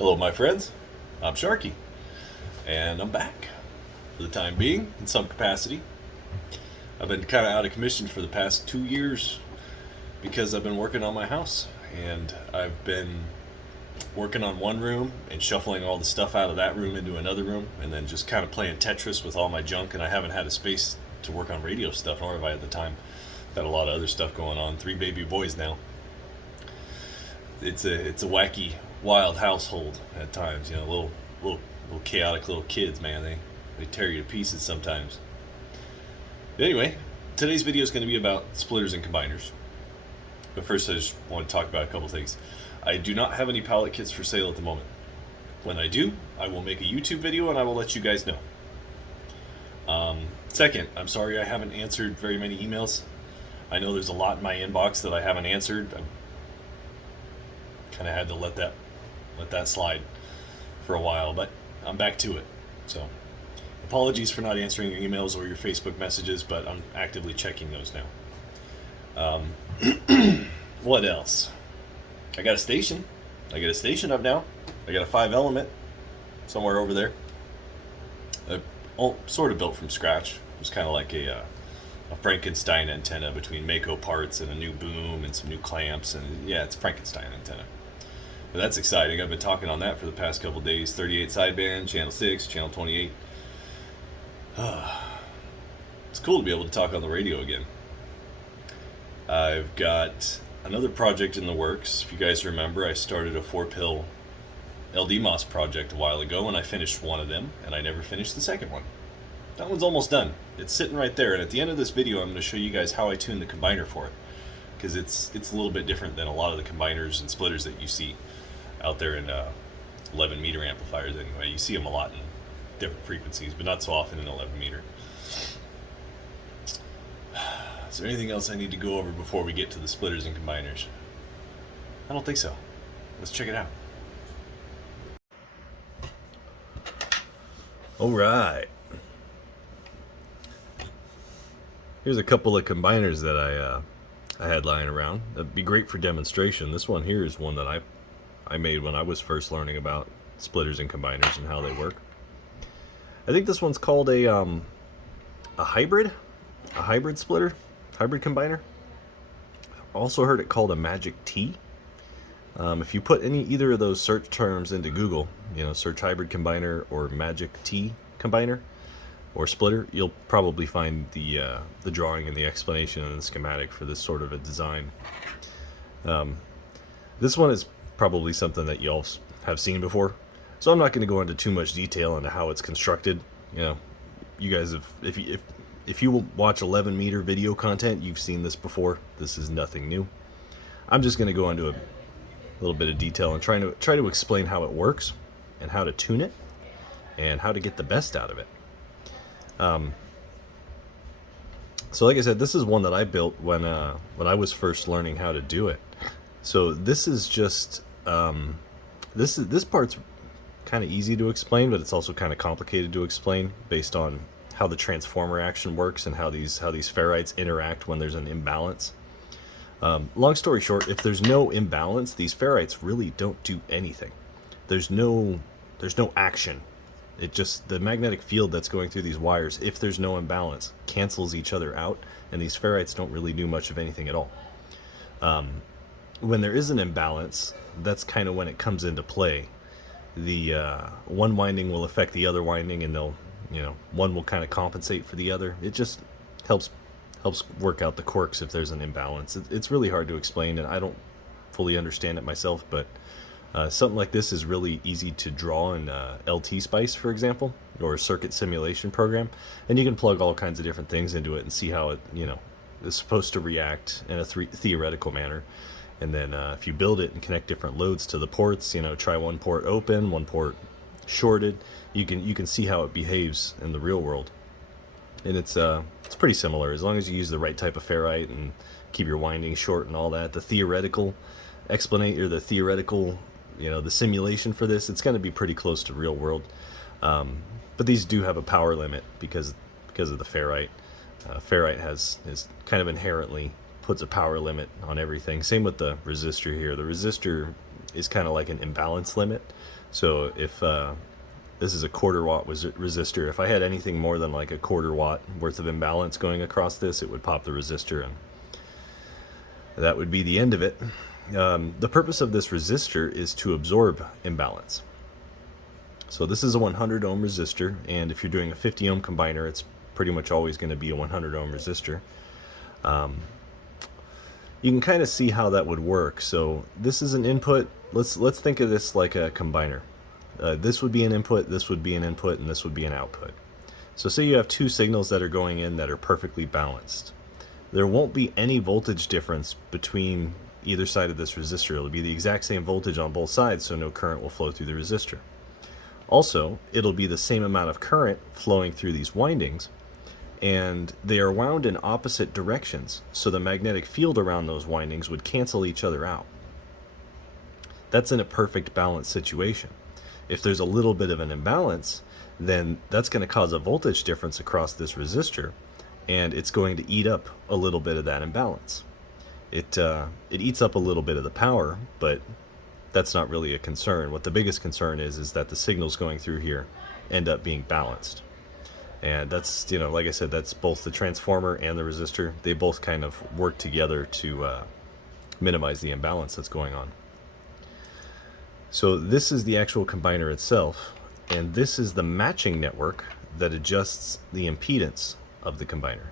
Hello, my friends. I'm Sharky, and I'm back for the time being in some capacity. I've been kind of out of commission for the past 2 years because I've been working on my house, and I've been working on one room and shuffling all the stuff out of that room into another room, and then just kind of playing Tetris with all my junk. And I haven't had a space to work on radio stuff, nor have I at the time. Got a lot of other stuff going on. 3 baby boys now. It's a wacky, wild household at times. You know, little chaotic little kids, man. They tear you to pieces sometimes. But anyway, today's video is going to be about splitters and combiners. But first, I just want to talk about a couple things. I do not have any pallet kits for sale at the moment. When I do, I will make a YouTube video and I will let you guys know. Second, I'm sorry I haven't answered very many emails. I know there's a lot in my inbox that I haven't answered. I kind of had to let that slide for a while, but I'm back to it. So apologies for not answering your emails or your Facebook messages, but I'm actively checking those now. What else? I got a station. Up now. I got a 5-element somewhere over there. Sort of built from scratch. It was kind of like a Frankenstein antenna between Mako parts and a new boom and some new clamps, and yeah, it's a Frankenstein antenna. But that's exciting. I've been talking on that for the past couple days. 38 sideband, channel 6, channel 28. It's cool to be able to talk on the radio again. I've got another project in the works. If you guys remember, I started a 4-pill LDMOS project a while ago, and I finished one of them, and I never finished the second one. That one's almost done. It's sitting right there, and at the end of this video, I'm going to show you guys how I tune the combiner for it, because it's a little bit different than a lot of the combiners and splitters that you see out there in 11 meter amplifiers. Anyway, you see them a lot in different frequencies, but not so often in 11 meter. Is there anything else I need to go over before we get to the splitters and combiners? I don't think so. Let's check it out. All right. Here's a couple of combiners that I had lying around. That'd be great for demonstration. This one here is one that I made when I was first learning about splitters and combiners and how they work. I think this one's called a hybrid splitter, hybrid combiner. Also heard it called a Magic T. If you put either of those search terms into Google, you know, search hybrid combiner or Magic T combiner or splitter, you'll probably find the drawing and the explanation and the schematic for this sort of a design. This one is probably something that you all have seen before, so I'm not going to go into too much detail into how it's constructed. You know, you guys have, if you watch 11 meter video content, you've seen this before. This is nothing new. I'm just going to go into a little bit of detail and try to explain how it works and how to tune it and how to get the best out of it. So like I said, this is one that I built when I was first learning how to do it. So this is just this part's kind of easy to explain, but it's also kind of complicated to explain based on how the transformer action works and how these ferrites interact when there's an imbalance. Long story short, if there's no imbalance, these ferrites really don't do anything. There's no action. It just, the magnetic field that's going through these wires, if there's no imbalance, cancels each other out, and these ferrites don't really do much of anything at all. When there is an imbalance, that's kind of when it comes into play. The one winding will affect the other winding, and they'll, you know, one will kind of compensate for the other. It just helps work out the quirks if there's an imbalance. It's really hard to explain, and I don't fully understand it myself, but something like this is really easy to draw in LT Spice, for example, or a circuit simulation program, and you can plug all kinds of different things into it and see how it, you know, is supposed to react in a theoretical manner. And then if you build it and connect different loads to the ports, you know, try one port open, one port shorted, you can see how it behaves in the real world. And it's pretty similar as long as you use the right type of ferrite and keep your winding short and all that. The theoretical explanation, or the theoretical, you know, the simulation for this, it's going to be pretty close to real world. But these do have a power limit because of the ferrite. Ferrite is kind of inherently puts a power limit on everything. Same with the resistor here. The resistor is kind of like an imbalance limit. So if this is a quarter watt resistor, if I had anything more than like a quarter watt worth of imbalance going across this, it would pop the resistor, and that would be the end of it. The purpose of this resistor is to absorb imbalance. So this is a 100 ohm resistor, and if you're doing a 50 ohm combiner, it's pretty much always going to be a 100 ohm resistor. You can kind of see how that would work. So this is an input. Let's think of this like a combiner. This would be an input, this would be an input, and this would be an output. So say you have two signals that are going in that are perfectly balanced. There won't be any voltage difference between either side of this resistor. It'll be the exact same voltage on both sides, so no current will flow through the resistor. Also, it'll be the same amount of current flowing through these windings, and they are wound in opposite directions, so the magnetic field around those windings would cancel each other out. That's in a perfect balanced situation. If there's a little bit of an imbalance, then that's going to cause a voltage difference across this resistor, and it's going to eat up a little bit of that imbalance. It eats up a little bit of the power, but that's not really a concern. What the biggest concern is that the signals going through here end up being balanced. And that's, like I said, that's both the transformer and the resistor. They both kind of work together to minimize the imbalance that's going on. So this is the actual combiner itself, and this is the matching network that adjusts the impedance of the combiner.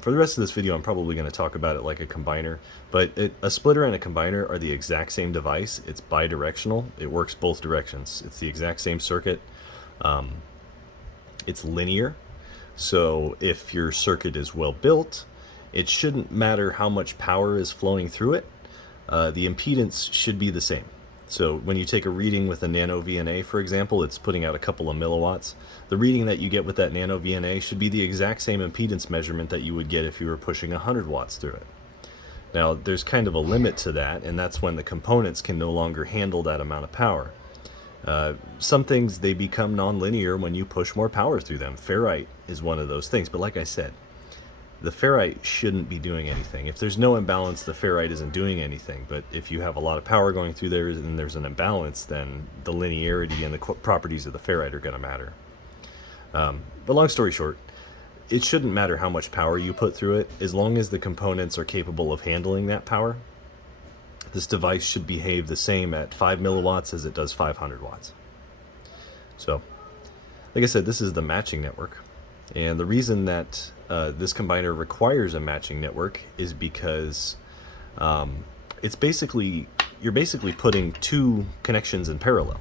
For the rest of this video, I'm probably going to talk about it like a combiner, but a splitter and a combiner are the exact same device. It's bidirectional. It works both directions. It's the exact same circuit. It's linear, so if your circuit is well built, it shouldn't matter how much power is flowing through it. The impedance should be the same. So when you take a reading with a nano VNA, for example, it's putting out a couple of milliwatts. The reading that you get with that nano VNA should be the exact same impedance measurement that you would get if you were pushing 100 watts through it. Now, there's kind of a limit to that, and that's when the components can no longer handle that amount of power. Some things, they become nonlinear when you push more power through them. Ferrite is one of those things, but like I said, the ferrite shouldn't be doing anything. If there's no imbalance, the ferrite isn't doing anything. But if you have a lot of power going through there and there's an imbalance, then the linearity and the properties of the ferrite are going to matter. But long story short, it shouldn't matter how much power you put through it, as long as the components are capable of handling that power. This device should behave the same at 5 milliwatts as it does 500 watts. So, like I said, this is the matching network. And the reason that this combiner requires a matching network is because you're basically putting two connections in parallel.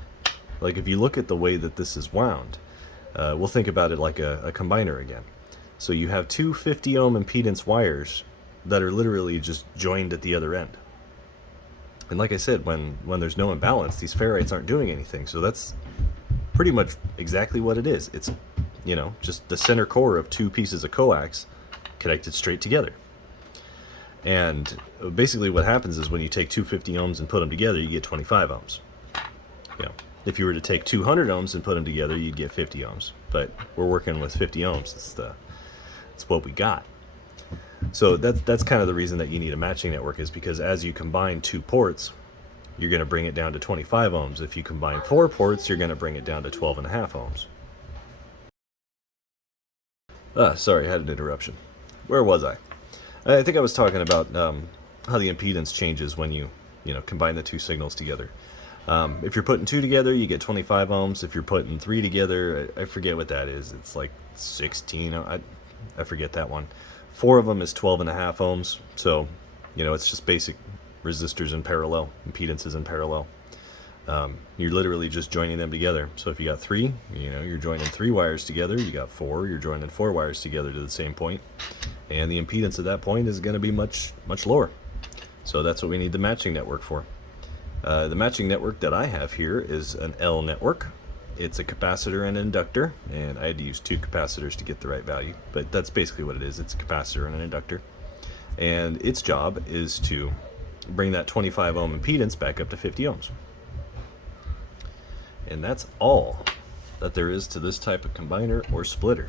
Like if you look at the way that this is wound, we'll think about it like a combiner again. So you have two 50 ohm impedance wires that are literally just joined at the other end. And like I said, when there's no imbalance, these ferrites aren't doing anything. So that's pretty much exactly what it is. It's, just the center core of two pieces of coax connected straight together. And basically what happens is when you take 250 ohms and put them together, you get 25 ohms. If you were to take 200 ohms and put them together, you'd get 50 ohms. But we're working with 50 ohms. It's what we got. So that's kind of the reason that you need a matching network, is because as you combine two ports, you're going to bring it down to 25 ohms. If you combine 4 ports, you're going to bring it down to 12.5 ohms. Sorry, I had an interruption. Where was I? I think I was talking about how the impedance changes when you combine the two signals together. If you're putting 2 together, you get 25 ohms. If you're putting 3 together, I forget what that is. It's like 16. I forget that one. 4 of them is 12.5 ohms. So, it's just basic resistors in parallel, impedances in parallel. You're literally just joining them together. So if you got 3, you're joining 3 wires together. You got 4, you're joining 4 wires together to the same point. And the impedance at that point is going to be much, much lower. So that's what we need the matching network for. The matching network that I have here is an L network. It's a capacitor and an inductor, and I had to use 2 capacitors to get the right value, but that's basically what it is. It's a capacitor and an inductor. And its job is to bring that 25 ohm impedance back up to 50 ohms. And that's all that there is to this type of combiner or splitter.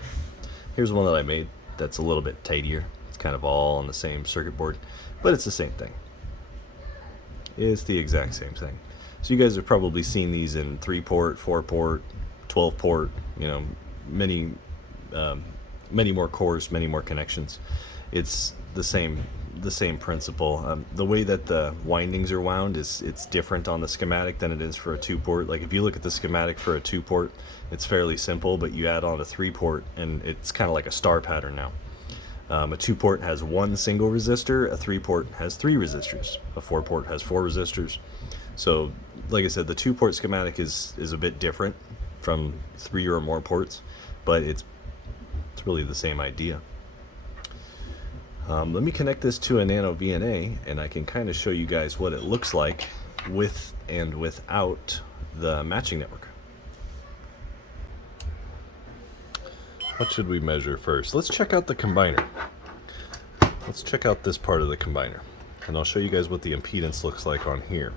Here's one that I made that's a little bit tidier. It's kind of all on the same circuit board, but it's the same thing. It's the exact same thing. So you guys have probably seen these in 3-port, 4-port, 12-port, you know, many, um, many more cores, many more connections. It's the same principle. The way that the windings are wound is it's different on the schematic than it is for a 2-port. Like if you look at the schematic for a 2-port, it's fairly simple, but you add on a 3-port and it's kind of like a star pattern now. A 2-port has one single resistor, a 3-port has 3 resistors, a 4-port has 4 resistors. So, like I said, the 2-port schematic is a bit different from 3 or more ports, but it's really the same idea. Let me connect this to a Nano VNA, and I can kind of show you guys what it looks like with and without the matching network. What should we measure first? Let's check out the combiner. Let's check out this part of the combiner, and I'll show you guys what the impedance looks like on here.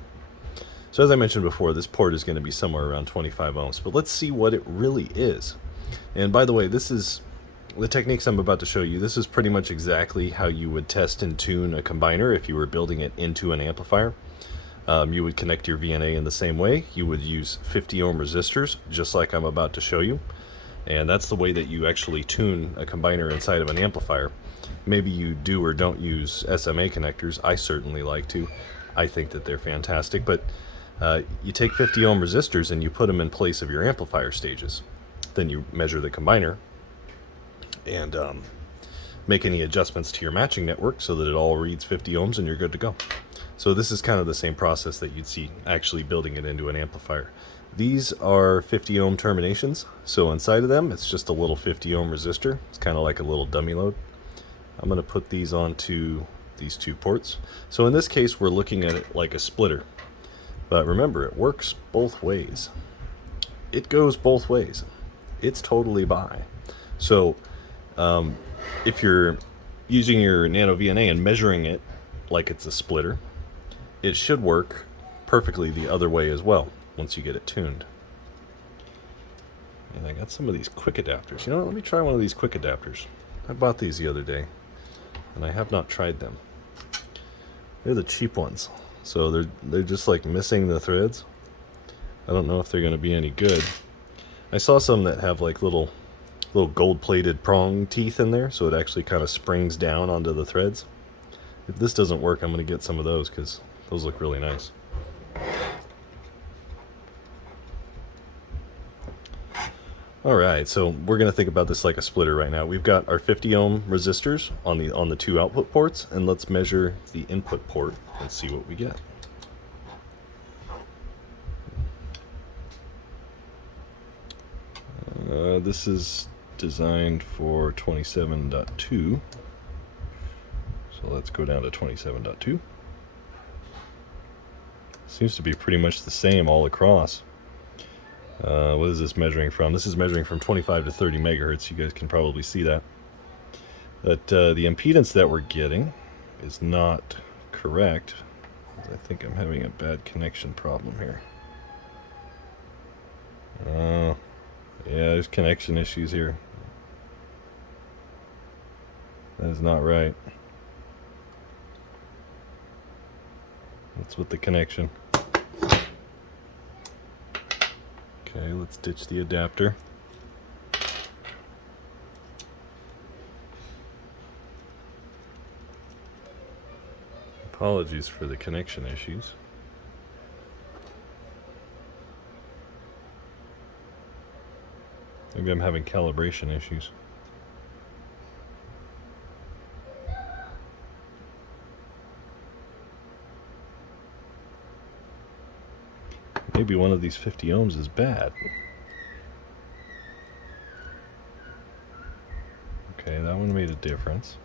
So as I mentioned before, this port is going to be somewhere around 25 ohms, but let's see what it really is. And by the way, this is the techniques I'm about to show you. This is pretty much exactly how you would test and tune a combiner if you were building it into an amplifier. You would connect your VNA in the same way. You would use 50 ohm resistors, just like I'm about to show you. And that's the way that you actually tune a combiner inside of an amplifier. Maybe you do or don't use SMA connectors. I certainly like to. I think that they're fantastic. But you take 50 ohm resistors and you put them in place of your amplifier stages. Then you measure the combiner and make any adjustments to your matching network so that it all reads 50 ohms and you're good to go. So this is kind of the same process that you'd see actually building it into an amplifier. These are 50 ohm terminations, so inside of them it's just a little 50 ohm resistor. It's kind of like a little dummy load. I'm going to put these onto these 2 ports. So in this case we're looking at it like a splitter, but remember, it works both ways. It goes both ways. It's totally bi. So if you're using your Nano VNA and measuring it like it's a splitter, it should work perfectly the other way as well once you get it tuned. And I got some of these quick adapters. You know what, let me try one of these quick adapters. I bought these the other day and I have not tried them. They're the cheap ones, so they're just like missing the threads. I don't know if they're going to be any good. I saw some that have like little gold-plated prong teeth in there, so it actually kind of springs down onto the threads. If this doesn't work, I'm going to get some of those because those look really nice. Alright, so we're going to think about this like a splitter right now. We've got our 50 ohm resistors on the 2 output ports, and let's measure the input port and see what we get. This is designed for 27.2, so let's go down to 27.2. Seems to be pretty much the same all across. What is this measuring from? This is measuring from 25 to 30 megahertz. You guys can probably see that. But the impedance that we're getting is not correct. I think I'm having a bad connection problem here. Yeah, there's connection issues here. That is not right. What's with the connection? Okay, let's ditch the adapter. Apologies for the connection issues. Maybe I'm having calibration issues. Maybe one of these 50 ohms is bad. Okay, that one made a difference.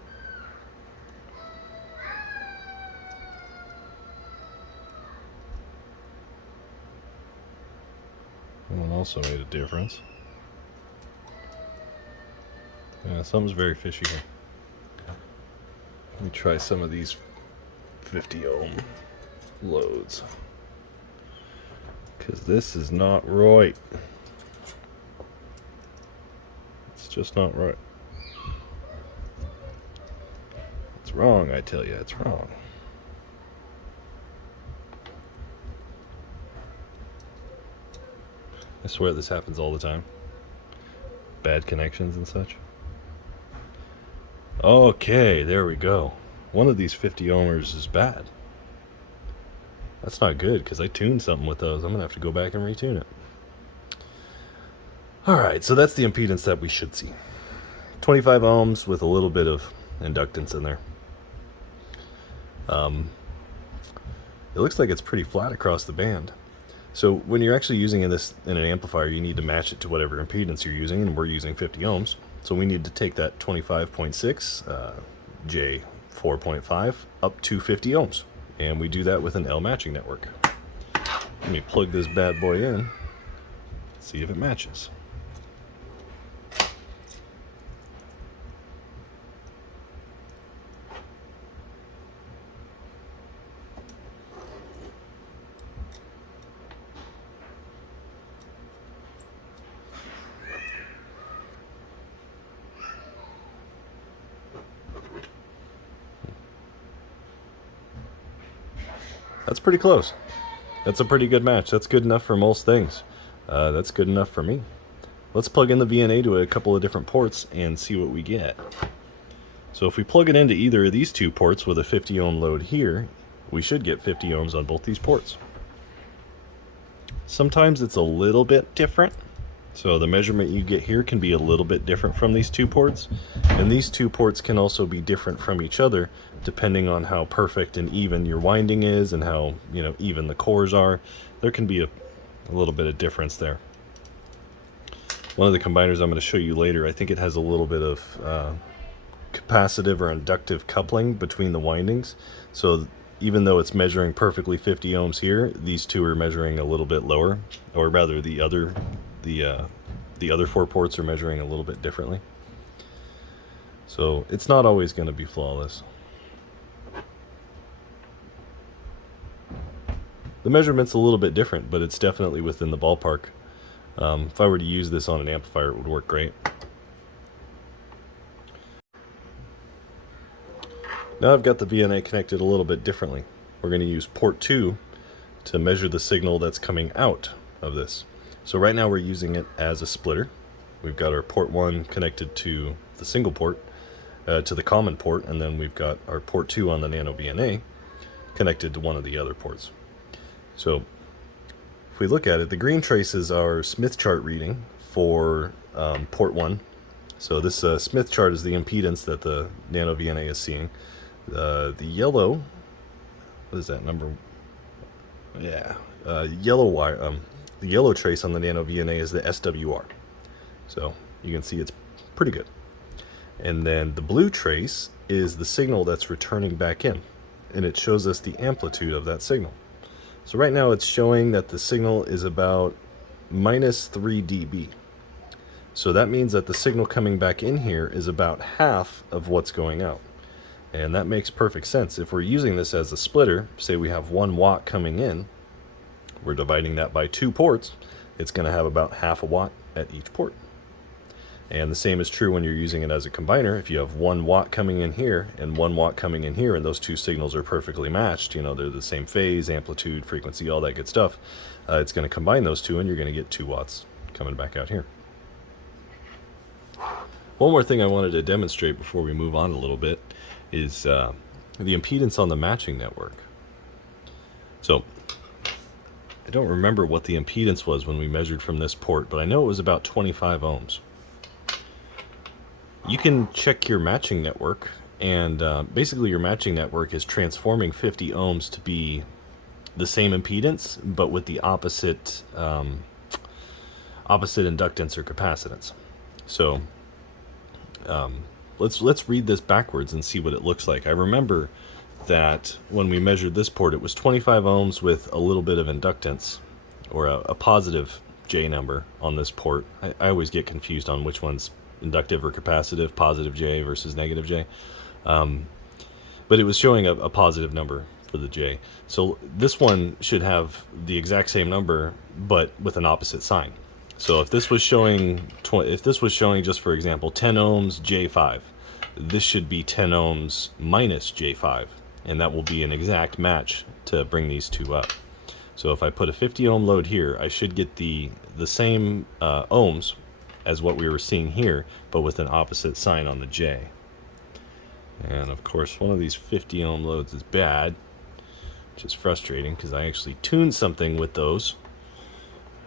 That one also made a difference. Yeah, something's very fishy here. Let me try some of these 50 ohm loads, because this is not right. It's just not right. It's wrong, I tell you, it's wrong. I swear this happens all the time. Bad connections and such. Okay, there we go. One of these 50 ohmers is bad. That's not good, because I tuned something with those. I'm going to have to go back and retune it. Alright, so that's the impedance that we should see. 25 ohms with a little bit of inductance in there. It looks like it's pretty flat across the band. So when you're actually using this in an amplifier, you need to match it to whatever impedance you're using, and we're using 50 ohms. So we need to take that 25.6 J 4.5 up to 50 ohms, and we do that with an L matching network. Let me plug this bad boy in, see if it matches. That's pretty close. That's a pretty good match. That's good enough for most things. That's good enough for me. Let's plug in the VNA to a couple of different ports and see what we get. So if we plug it into either of these two ports with a 50 ohm load here, we should get 50 ohms on both these ports. Sometimes it's a little bit different. So the measurement you get here can be a little bit different from these two ports. And these two ports can also be different from each other depending on how perfect and even your winding is and how, even the cores are. There can be a little bit of difference there. One of the combiners I'm going to show you later, I think it has a little bit of capacitive or inductive coupling between the windings. So even though it's measuring perfectly 50 ohms here, these two are measuring a little bit lower, or rather the other 4 ports are measuring a little bit differently. So it's not always going to be flawless. The measurement's a little bit different, but it's definitely within the ballpark. If I were to use this on an amplifier, it would work great. Now I've got the VNA connected a little bit differently. We're going to use port 2 to measure the signal that's coming out of this. So right now we're using it as a splitter. We've got our port 1 connected to the single port, to the common port, and then we've got our port 2 on the Nano VNA connected to one of the other ports. So if we look at it, the green traces are Smith chart reading for port 1. So this Smith chart is the impedance that the Nano VNA is seeing. The yellow, what is that number? Yeah, yellow wire. The yellow trace on the Nano VNA is the SWR. So you can see it's pretty good. And then the blue trace is the signal that's returning back in, and it shows us the amplitude of that signal. So right now it's showing that the signal is about minus 3 dB. So that means that the signal coming back in here is about half of what's going out. And that makes perfect sense. If we're using this as a splitter, say we have 1 watt coming in, we're dividing that by 2 ports, it's going to have about half a watt at each port. And the same is true when you're using it as a combiner. If you have 1 watt coming in here and 1 watt coming in here, and those two signals are perfectly matched, they're the same phase, amplitude, frequency, all that good stuff, it's going to combine those two and you're going to get 2 watts coming back out here. One more thing I wanted to demonstrate before we move on a little bit is the impedance on the matching network. So I don't remember what the impedance was when we measured from this port, but I know it was about 25 ohms. You can check your matching network, and basically your matching network is transforming 50 ohms to be the same impedance, but with the opposite inductance or capacitance. So let's read this backwards and see what it looks like. I remember that when we measured this port, it was 25 ohms with a little bit of inductance, or a positive J number on this port. I always get confused on which one's inductive or capacitive, positive J versus negative J. But it was showing a positive number for the J. So this one should have the exact same number, but with an opposite sign. So if this was showing, just for example, 10 ohms J5, this should be 10 ohms minus J5, and that will be an exact match to bring these two up. So if I put a 50 ohm load here, I should get the same ohms as what we were seeing here, but with an opposite sign on the J. And of course, one of these 50 ohm loads is bad, which is frustrating because I actually tuned something with those.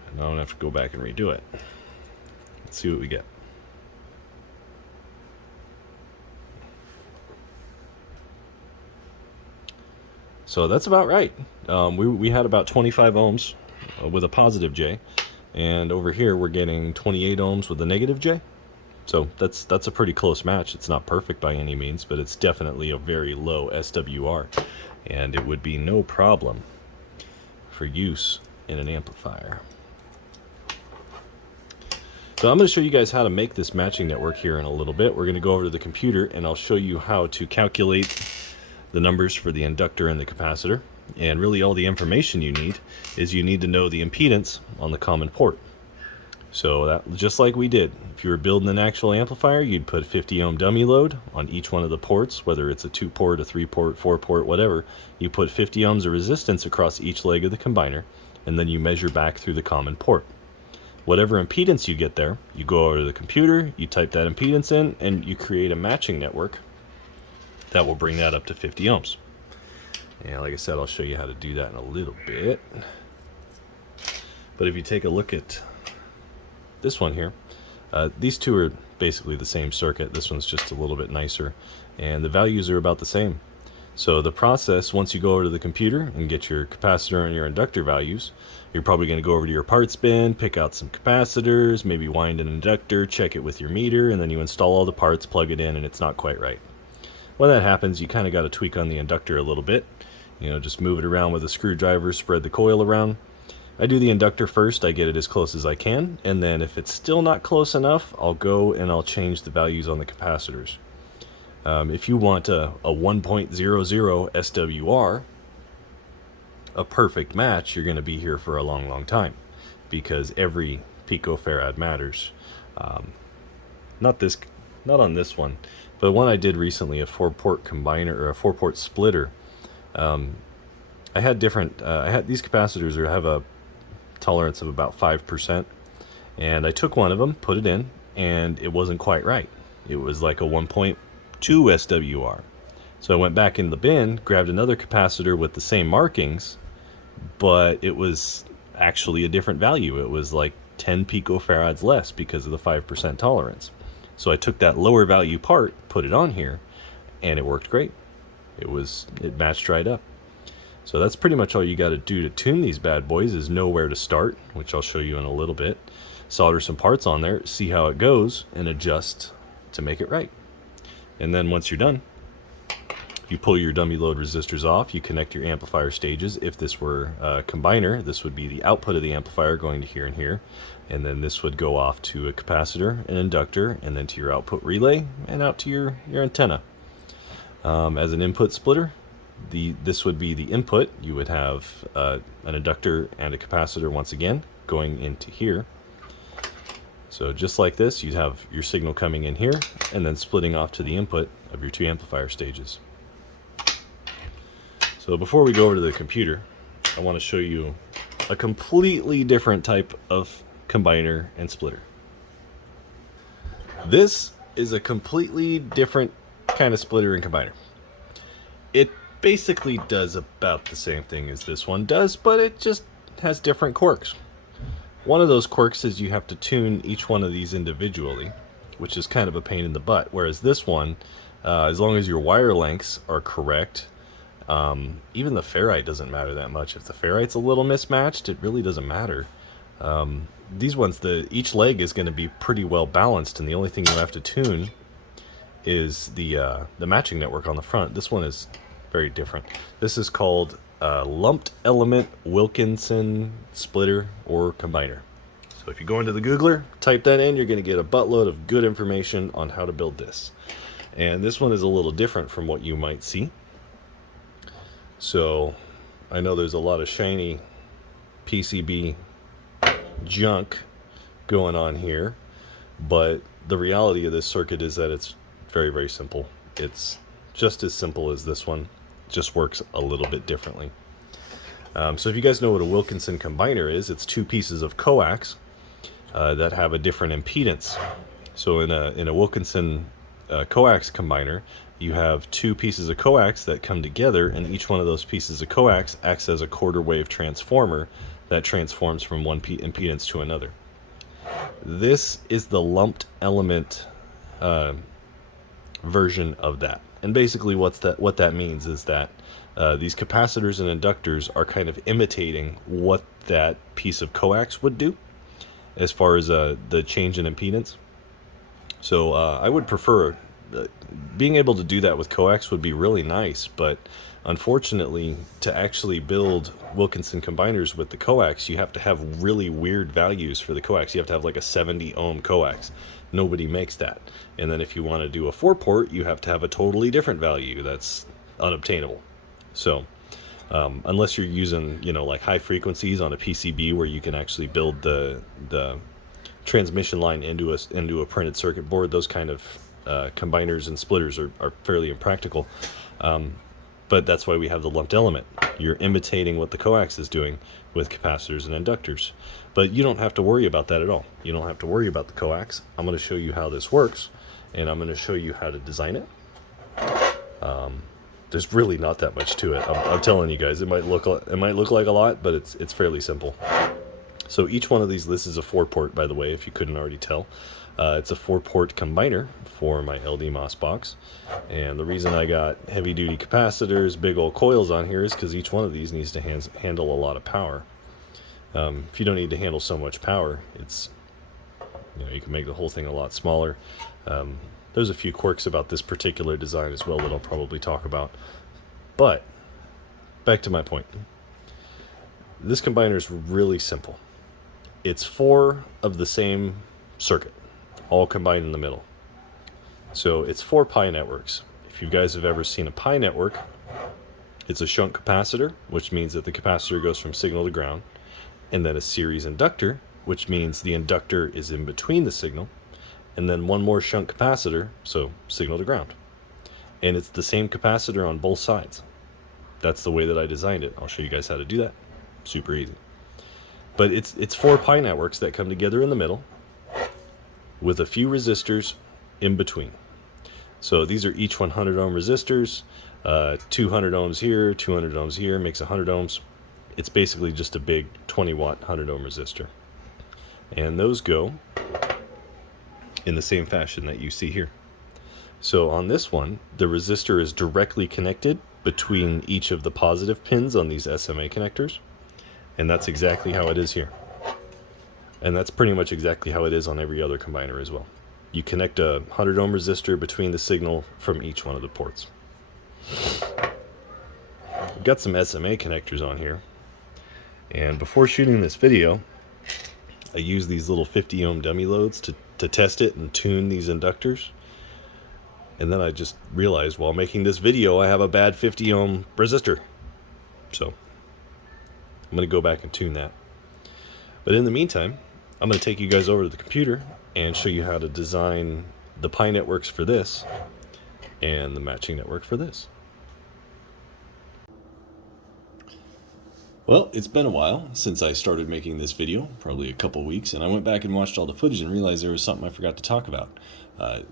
And now I'm gonna have to go back and redo it. Let's see what we get. So that's about right. We had about 25 ohms with a positive J, and over here we're getting 28 ohms with a negative J. So that's a pretty close match. It's not perfect by any means, but it's definitely a very low SWR, and it would be no problem for use in an amplifier. So I'm going to show you guys how to make this matching network here in a little bit. We're going to go over to the computer and I'll show you how to calculate the numbers for the inductor and the capacitor. And really all the information you need is you need to know the impedance on the common port. So that, just like we did, if you were building an actual amplifier, you'd put 50 ohm dummy load on each one of the ports, whether it's a 2-port, a 3-port, 4-port, whatever. You put 50 ohms of resistance across each leg of the combiner, and then you measure back through the common port. Whatever impedance you get there, you go over to the computer, you type that impedance in, and you create a matching network that will bring that up to 50 ohms. And like I said, I'll show you how to do that in a little bit. But if you take a look at this one here, these two are basically the same circuit. This one's just a little bit nicer, and the values are about the same. So the process, once you go over to the computer and get your capacitor and your inductor values, you're probably going to go over to your parts bin, pick out some capacitors, maybe wind an inductor, check it with your meter, and then you install all the parts, plug it in, and it's not quite right. When that happens, you kind of got to tweak on the inductor a little bit. You know, just move it around with a screwdriver, spread the coil around. I do the inductor first, I get it as close as I can, and then if it's still not close enough, I'll go and I'll change the values on the capacitors. If you want a 1.00 SWR, a perfect match, you're going to be here for a long, long time, because every picofarad matters. Not on this one, but one I did recently, a 4-port combiner or a 4-port splitter. I had these capacitors have a tolerance of about 5%, and I took one of them, put it in, and it wasn't quite right. It was like a 1.2 SWR. So I went back in the bin, grabbed another capacitor with the same markings, but it was actually a different value. It was like 10 picofarads less because of the 5% tolerance. So I took that lower value part, put it on here, and it worked great. It matched right up. So that's pretty much all you got to do to tune these bad boys, is know where to start, which I'll show you in a little bit. Solder some parts on there, see how it goes, and adjust to make it right. And then once you're done, you pull your dummy load resistors off, you connect your amplifier stages. If this were a combiner, this would be the output of the amplifier going to here and here, and then this would go off to a capacitor, an inductor, and then to your output relay, and out to your antenna. As an input splitter, this would be the input. You would have an inductor and a capacitor once again going into here. So just like this, you'd have your signal coming in here and then splitting off to the input of your two amplifier stages. So before we go over to the computer, I want to show you a completely different type of combiner and splitter. This is a completely different kind of splitter and combiner. It basically does about the same thing as this one does, but it just has different quirks. One of those quirks is you have to tune each one of these individually, which is kind of a pain in the butt, whereas this one, as long as your wire lengths are correct, even the ferrite doesn't matter that much. If the ferrite's a little mismatched, it really doesn't matter. These ones, each leg is going to be pretty well balanced, and the only thing you have to tune is the matching network on the front. This one is very different. This is called lumped element Wilkinson splitter or combiner. So if you go into the Googler, type that in, you're going to get a buttload of good information on how to build this. And this one is a little different from what you might see. So I know there's a lot of shiny PCB junk going on here, but the reality of this circuit is that it's very, very simple. It's just as simple as this one, just works a little bit differently. So if you guys know what a Wilkinson combiner is, it's two pieces of coax that have a different impedance. So in a Wilkinson coax combiner, you have two pieces of coax that come together, and each one of those pieces of coax acts as a quarter wave transformer that transforms from one impedance to another. This is the lumped element version of that. And basically what that means is that these capacitors and inductors are kind of imitating what that piece of coax would do as far as the change in impedance. So I would prefer being able to do that with coax would be really nice, but unfortunately, to actually build Wilkinson combiners with the coax, you have to have really weird values for the coax. You have to have like a 70 ohm coax. Nobody makes that. And then if you want to do a 4-port, you have to have a totally different value that's unobtainable. So unless you're using, like high frequencies on a PCB where you can actually build the transmission line into a printed circuit board, those kind of combiners and splitters are fairly impractical. But that's why we have the lumped element. You're imitating what the coax is doing with capacitors and inductors. But you don't have to worry about that at all. You don't have to worry about the coax. I'm going to show you how this works, and I'm going to show you how to design it. There's really not that much to it. I'm telling you guys, it might look like a lot, but it's fairly simple. So each one of these, this is a 4-port, by the way, if you couldn't already tell. It's a 4-port combiner for my LDMOS box. And the reason I got heavy-duty capacitors, big old coils on here is because each one of these needs to handle a lot of power. If you don't need to handle so much power, you can make the whole thing a lot smaller. There's a few quirks about this particular design as well that I'll probably talk about. But back to my point. This combiner is really simple. It's 4 of the same circuit, all combined in the middle. So it's 4 pi networks. If you guys have ever seen a pi network, it's a shunt capacitor, which means that the capacitor goes from signal to ground, and then a series inductor, which means the inductor is in between the signal, and then one more shunt capacitor, so signal to ground. And it's the same capacitor on both sides. That's the way that I designed it. I'll show you guys how to do that. Super easy. But it's 4 pi networks that come together in the middle with a few resistors in between. So these are each 100 ohm resistors, 200 ohms here, 200 ohms here, makes 100 ohms. It's basically just a big 20 watt 100 ohm resistor. And those go in the same fashion that you see here. So on this one, the resistor is directly connected between each of the positive pins on these SMA connectors. And that's exactly how it is here. And that's pretty much exactly how it is on every other combiner as well. You connect a 100 ohm resistor between the signal from each one of the ports. We've got some SMA connectors on here. And before shooting this video, I used these little 50 ohm dummy loads to test it and tune these inductors. And then I just realized while making this video, I have a bad 50 ohm resistor. So I'm going to go back and tune that. But in the meantime, I'm going to take you guys over to the computer and show you how to design the pi networks for this and the matching network for this. Well, it's been a while since I started making this video, probably a couple weeks, and I went back and watched all the footage and realized there was something I forgot to talk about.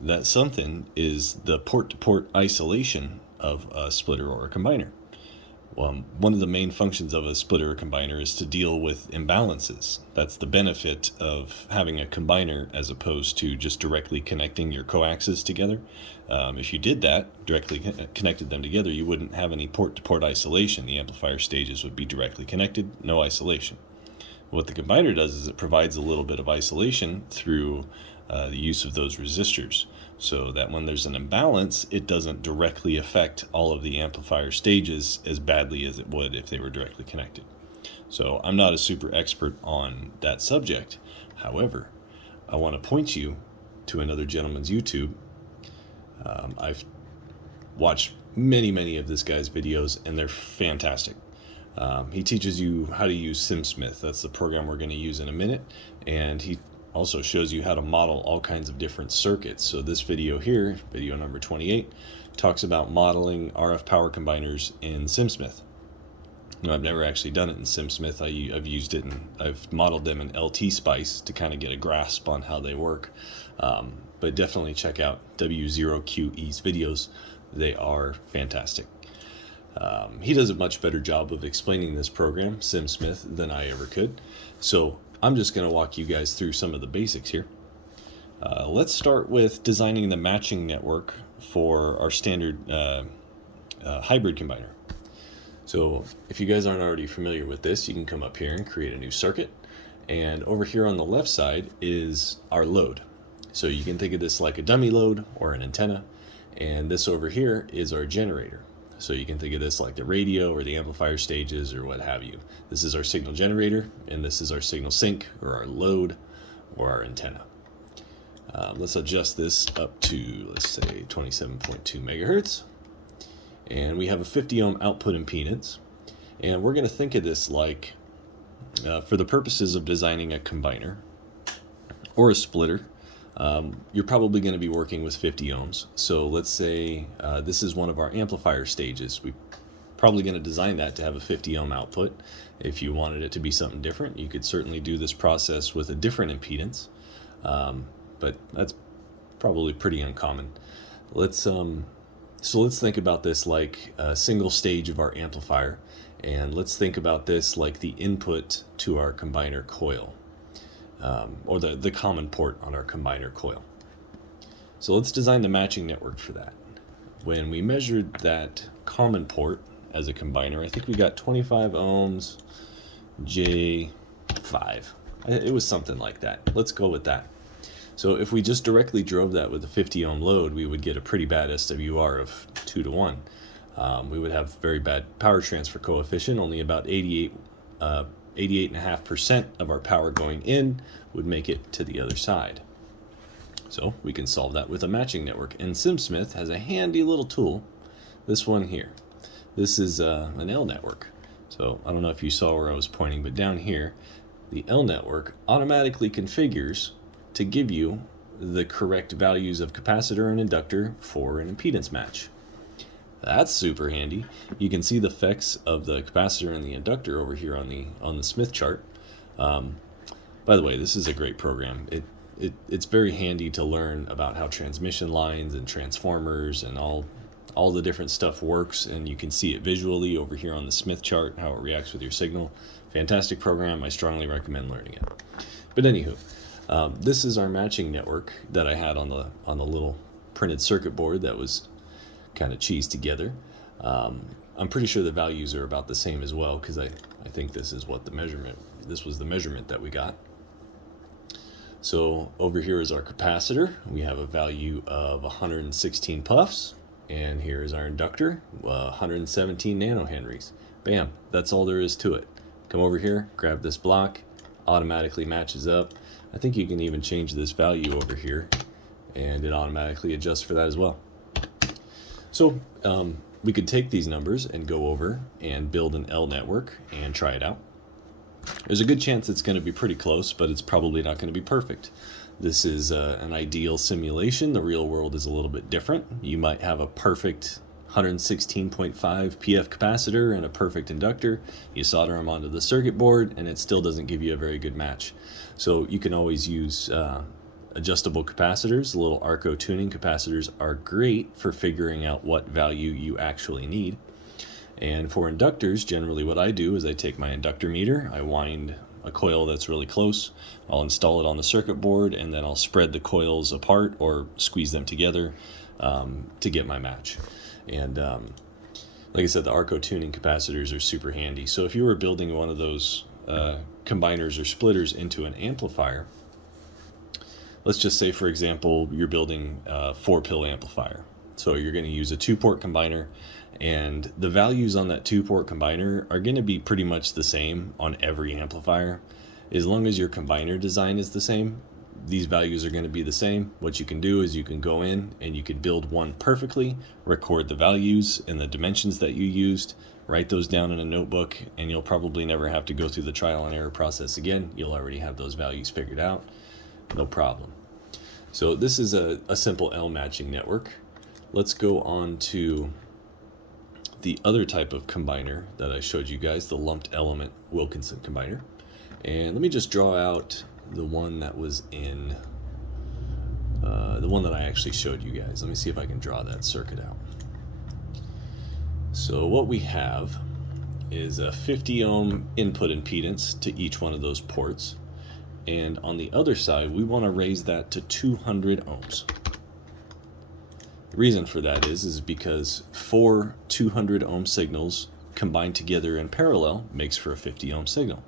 That something is the port-to-port isolation of a splitter or a combiner. One of the main functions of a splitter or combiner is to deal with imbalances. That's the benefit of having a combiner as opposed to just directly connecting your coaxes together. If you did that, directly connected them together, you wouldn't have any port-to-port isolation. The amplifier stages would be directly connected, no isolation. What the combiner does is it provides a little bit of isolation through the use of those resistors, so that when there's an imbalance, it doesn't directly affect all of the amplifier stages as badly as it would if they were directly connected. So I'm not a super expert on that subject. However, I want to point you to another gentleman's YouTube. I've watched many of this guy's videos, and they're fantastic. He teaches you how to use SimSmith. That's the program we're going to use in a minute, and he also shows you how to model all kinds of different circuits. So this video here, video number 28, talks about modeling RF power combiners in SimSmith. No, I've never actually done it in SimSmith. I've used it and I've modeled them in LT Spice to kind of get a grasp on how they work. But definitely check out W0QE's videos. They are fantastic. He does a much better job of explaining this program, SimSmith, than I ever could. So I'm just going to walk you guys through some of the basics here. Let's start with designing the matching network for our standard hybrid combiner. So if you guys aren't already familiar with this, you can come up here and create a new circuit. And over here on the left side is our load. So you can think of this like a dummy load or an antenna. And this over here is our generator. So you can think of this like the radio or the amplifier stages or what have you. This is our signal generator, and this is our signal sink or our load or our antenna. Let's adjust this up to, let's say, 27.2 megahertz. And we have a 50 ohm output impedance. And we're going to think of this like, for the purposes of designing a combiner or a splitter, you're probably going to be working with 50 ohms. So let's say this is one of our amplifier stages. We're probably going to design that to have a 50 ohm output. If you wanted it to be something different, you could certainly do this process with a different impedance. But that's probably pretty uncommon. So let's think about this like a single stage of our amplifier, and let's think about this like the input to our combiner coil, or the common port on our combiner coil. So let's design the matching network for that. When we measured that common port as a combiner, I think we got 25 ohms, J5. It was something like that. Let's go with that. So if we just directly drove that with a 50 ohm load, we would get a pretty bad SWR of 2 to 1. We would have very bad power transfer coefficient. Only about 88.5% of our power going in would make it to the other side. So we can solve that with a matching network. And SimSmith has a handy little tool, this one here. This is an L network. So I don't know if you saw where I was pointing, but down here, the L network automatically configures to give you the correct values of capacitor and inductor for an impedance match. That's super handy. You can see the effects of the capacitor and the inductor over here on the Smith chart. By the way, this is a great program. It's very handy to learn about how transmission lines and transformers and all the different stuff works, and you can see it visually over here on the Smith chart, how it reacts with your signal. Fantastic program. I strongly recommend learning it. But anywho, this is our matching network that I had on the little printed circuit board that was kind of cheesed together. I'm pretty sure the values are about the same as well, because I think this was the measurement that we got. So over here is our capacitor. We have a value of 116 puffs, and here is our inductor, 117 nanohenries. Bam, that's all there is to it. Come over here, grab this block, automatically matches up. I think you can even change this value over here, and it automatically adjusts for that as well. So we could take these numbers and go over and build an L network and try it out. There's a good chance it's going to be pretty close, but it's probably not going to be perfect. This is an ideal simulation. The real world is a little bit different. You might have a perfect 116.5 PF capacitor and a perfect inductor. You solder them onto the circuit board, and it still doesn't give you a very good match. So you can always use adjustable capacitors. The little Arco tuning capacitors are great for figuring out what value you actually need. And for inductors, generally what I do is I take my inductor meter, I wind a coil that's really close, I'll install it on the circuit board, and then I'll spread the coils apart or squeeze them together to get my match. And like I said, the Arco tuning capacitors are super handy. So if you were building one of those combiners or splitters into an amplifier, let's just say, for example, you're building a 4-pill amplifier. So you're going to use a 2-port combiner, and the values on that 2-port combiner are going to be pretty much the same on every amplifier. As long as your combiner design is the same, these values are going to be the same. What you can do is you can go in and you can build one perfectly, record the values and the dimensions that you used, write those down in a notebook, and you'll probably never have to go through the trial and error process again. You'll already have those values figured out. No problem. So this is a simple L matching network. Let's go on to the other type of combiner that I showed you guys, the lumped element Wilkinson combiner. And let me just draw out the one that was in, the one that I actually showed you guys. Let me see if I can draw that circuit out. So what we have is a 50 ohm input impedance to each one of those ports. And on the other side, we want to raise that to 200 ohms. The reason for that is because 4 200 ohm signals combined together in parallel makes for a 50 ohm signal.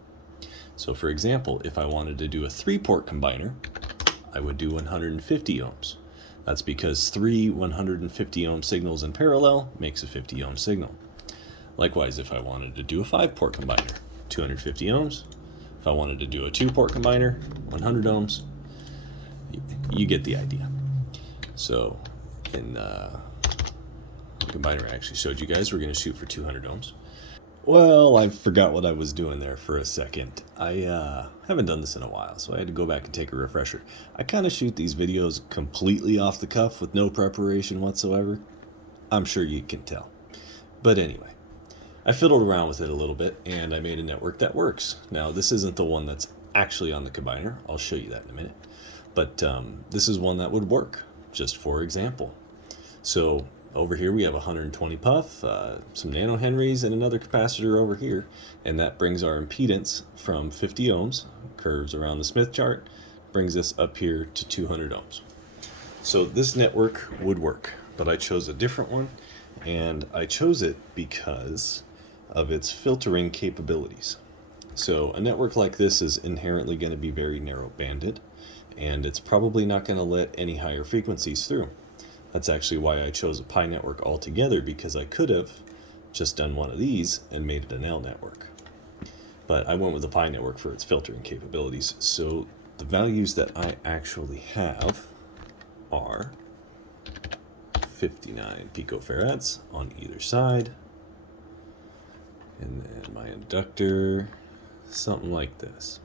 So for example, if I wanted to do a 3-port combiner, I would do 150 ohms. That's because 3 150 ohm signals in parallel makes a 50 ohm signal. Likewise, if I wanted to do a 5-port combiner, 250 ohms. If I wanted to do a 2-port combiner, 100 ohms. You get the idea. So in the combiner I actually showed you guys, we're going to shoot for 200 ohms. Well, I forgot what I was doing there for a second. I haven't done this in a while, so I had to go back and take a refresher. I kind of shoot these videos completely off the cuff with no preparation whatsoever. I'm sure you can tell. But anyway, I fiddled around with it a little bit, and I made a network that works. Now, this isn't the one that's actually on the combiner. I'll show you that in a minute. But this is one that would work, just for example. So over here we have 120 puff, some nanohenries, and another capacitor over here. And that brings our impedance from 50 ohms, curves around the Smith chart, brings us up here to 200 ohms. So this network would work, but I chose a different one. And I chose it because of its filtering capabilities. So a network like this is inherently going to be very narrow banded, and it's probably not going to let any higher frequencies through. That's actually why I chose a pi network altogether, because I could have just done one of these and made it an L network. But I went with the pi network for its filtering capabilities. So the values that I actually have are 59 picofarads on either side. And then my inductor, something like this.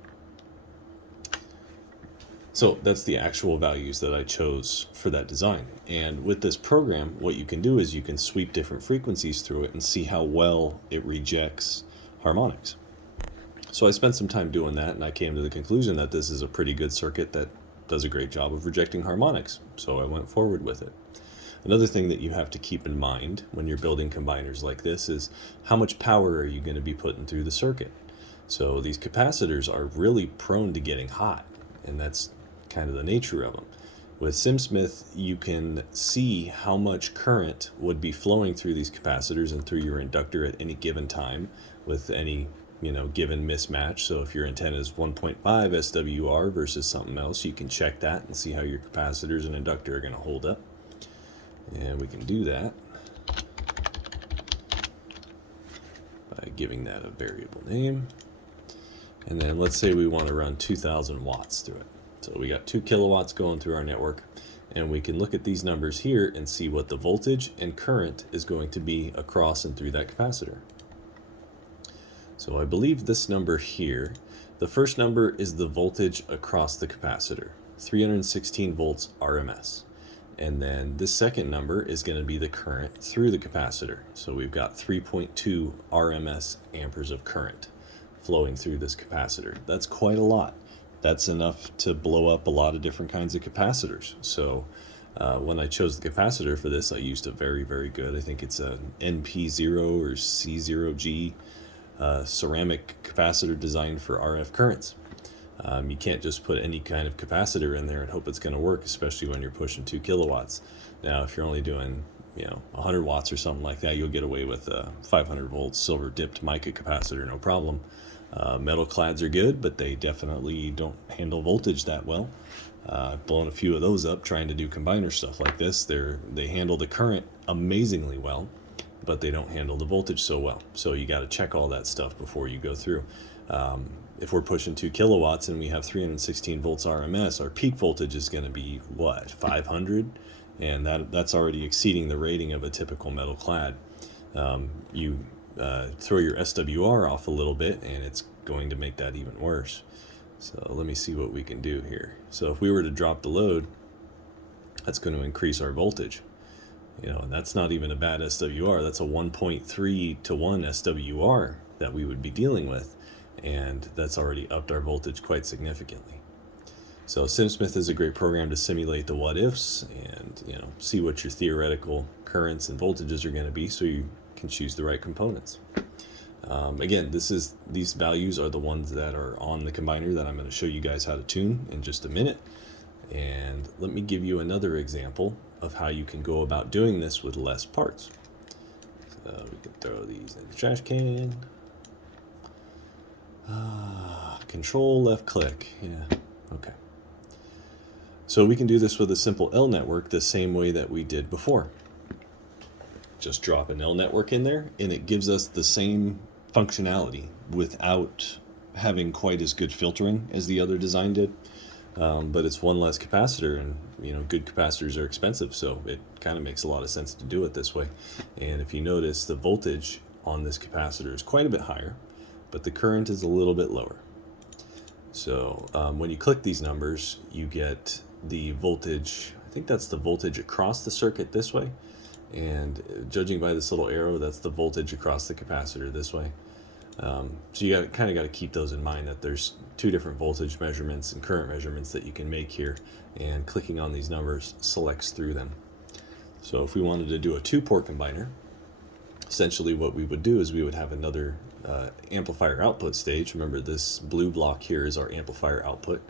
So that's the actual values that I chose for that design. And with this program, what you can do is you can sweep different frequencies through it and see how well it rejects harmonics. So I spent some time doing that, and I came to the conclusion that this is a pretty good circuit that does a great job of rejecting harmonics. So I went forward with it. Another thing that you have to keep in mind when you're building combiners like this is how much power are you going to be putting through the circuit. So these capacitors are really prone to getting hot, and that's kind of the nature of them. With SimSmith, you can see how much current would be flowing through these capacitors and through your inductor at any given time with any given mismatch. So if your antenna is 1.5 SWR versus something else, you can check that and see how your capacitors and inductor are going to hold up. And we can do that by giving that a variable name. And then let's say we want to run 2000 watts through it. So we got 2 kilowatts going through our network, and we can look at these numbers here and see what the voltage and current is going to be across and through that capacitor. So I believe this number here, the first number is the voltage across the capacitor, 316 volts RMS. And then this second number is going to be the current through the capacitor. So we've got 3.2 RMS amperes of current flowing through this capacitor. That's quite a lot. That's enough to blow up a lot of different kinds of capacitors. So when I chose the capacitor for this, I used a very, very good, I think it's a NP0 or C0G ceramic capacitor designed for RF currents. You can't just put any kind of capacitor in there and hope it's going to work, especially when you're pushing 2 kilowatts. Now, if you're only doing 100 watts or something like that, you'll get away with a 500 volt silver dipped mica capacitor, no problem. Metal clads are good, but they definitely don't handle voltage that well. I've blown a few of those up trying to do combiner stuff like this. They handle the current amazingly well, but they don't handle the voltage so well. So you got to check all that stuff before you go through. If we're pushing 2 kilowatts and we have 316 volts RMS, our peak voltage is going to be what, 500? And that's already exceeding the rating of a typical metal clad. You throw your SWR off a little bit and it's going to make that even worse. So let me see what we can do here. So if we were to drop the load, that's going to increase our voltage. And that's not even a bad SWR. That's a 1.3 to 1 SWR that we would be dealing with, and that's already upped our voltage quite significantly. So SimSmith is a great program to simulate the what ifs and see what your theoretical currents and voltages are going to be, so you can choose the right components. Again, these values are the ones that are on the combiner that I'm going to show you guys how to tune in just a minute. And let me give you another example of how you can go about doing this with less parts. So we can throw these in the trash can. Control left click. Yeah, okay. So we can do this with a simple L network the same way that we did before. Just drop an L network in there and it gives us the same functionality without having quite as good filtering as the other design did. But it's one less capacitor, and good capacitors are expensive, so it kind of makes a lot of sense to do it this way. And if you notice, the voltage on this capacitor is quite a bit higher, but the current is a little bit lower. So when you click these numbers, you get the voltage. I think that's the voltage across the circuit this way, and judging by this little arrow, that's the voltage across the capacitor this way. So you kind of got to keep those in mind, that there's two different voltage measurements and current measurements that you can make here, and clicking on these numbers selects through them. So if we wanted to do a 2-port combiner, essentially what we would do is we would have another amplifier output stage. Remember, this blue block here is our amplifier output.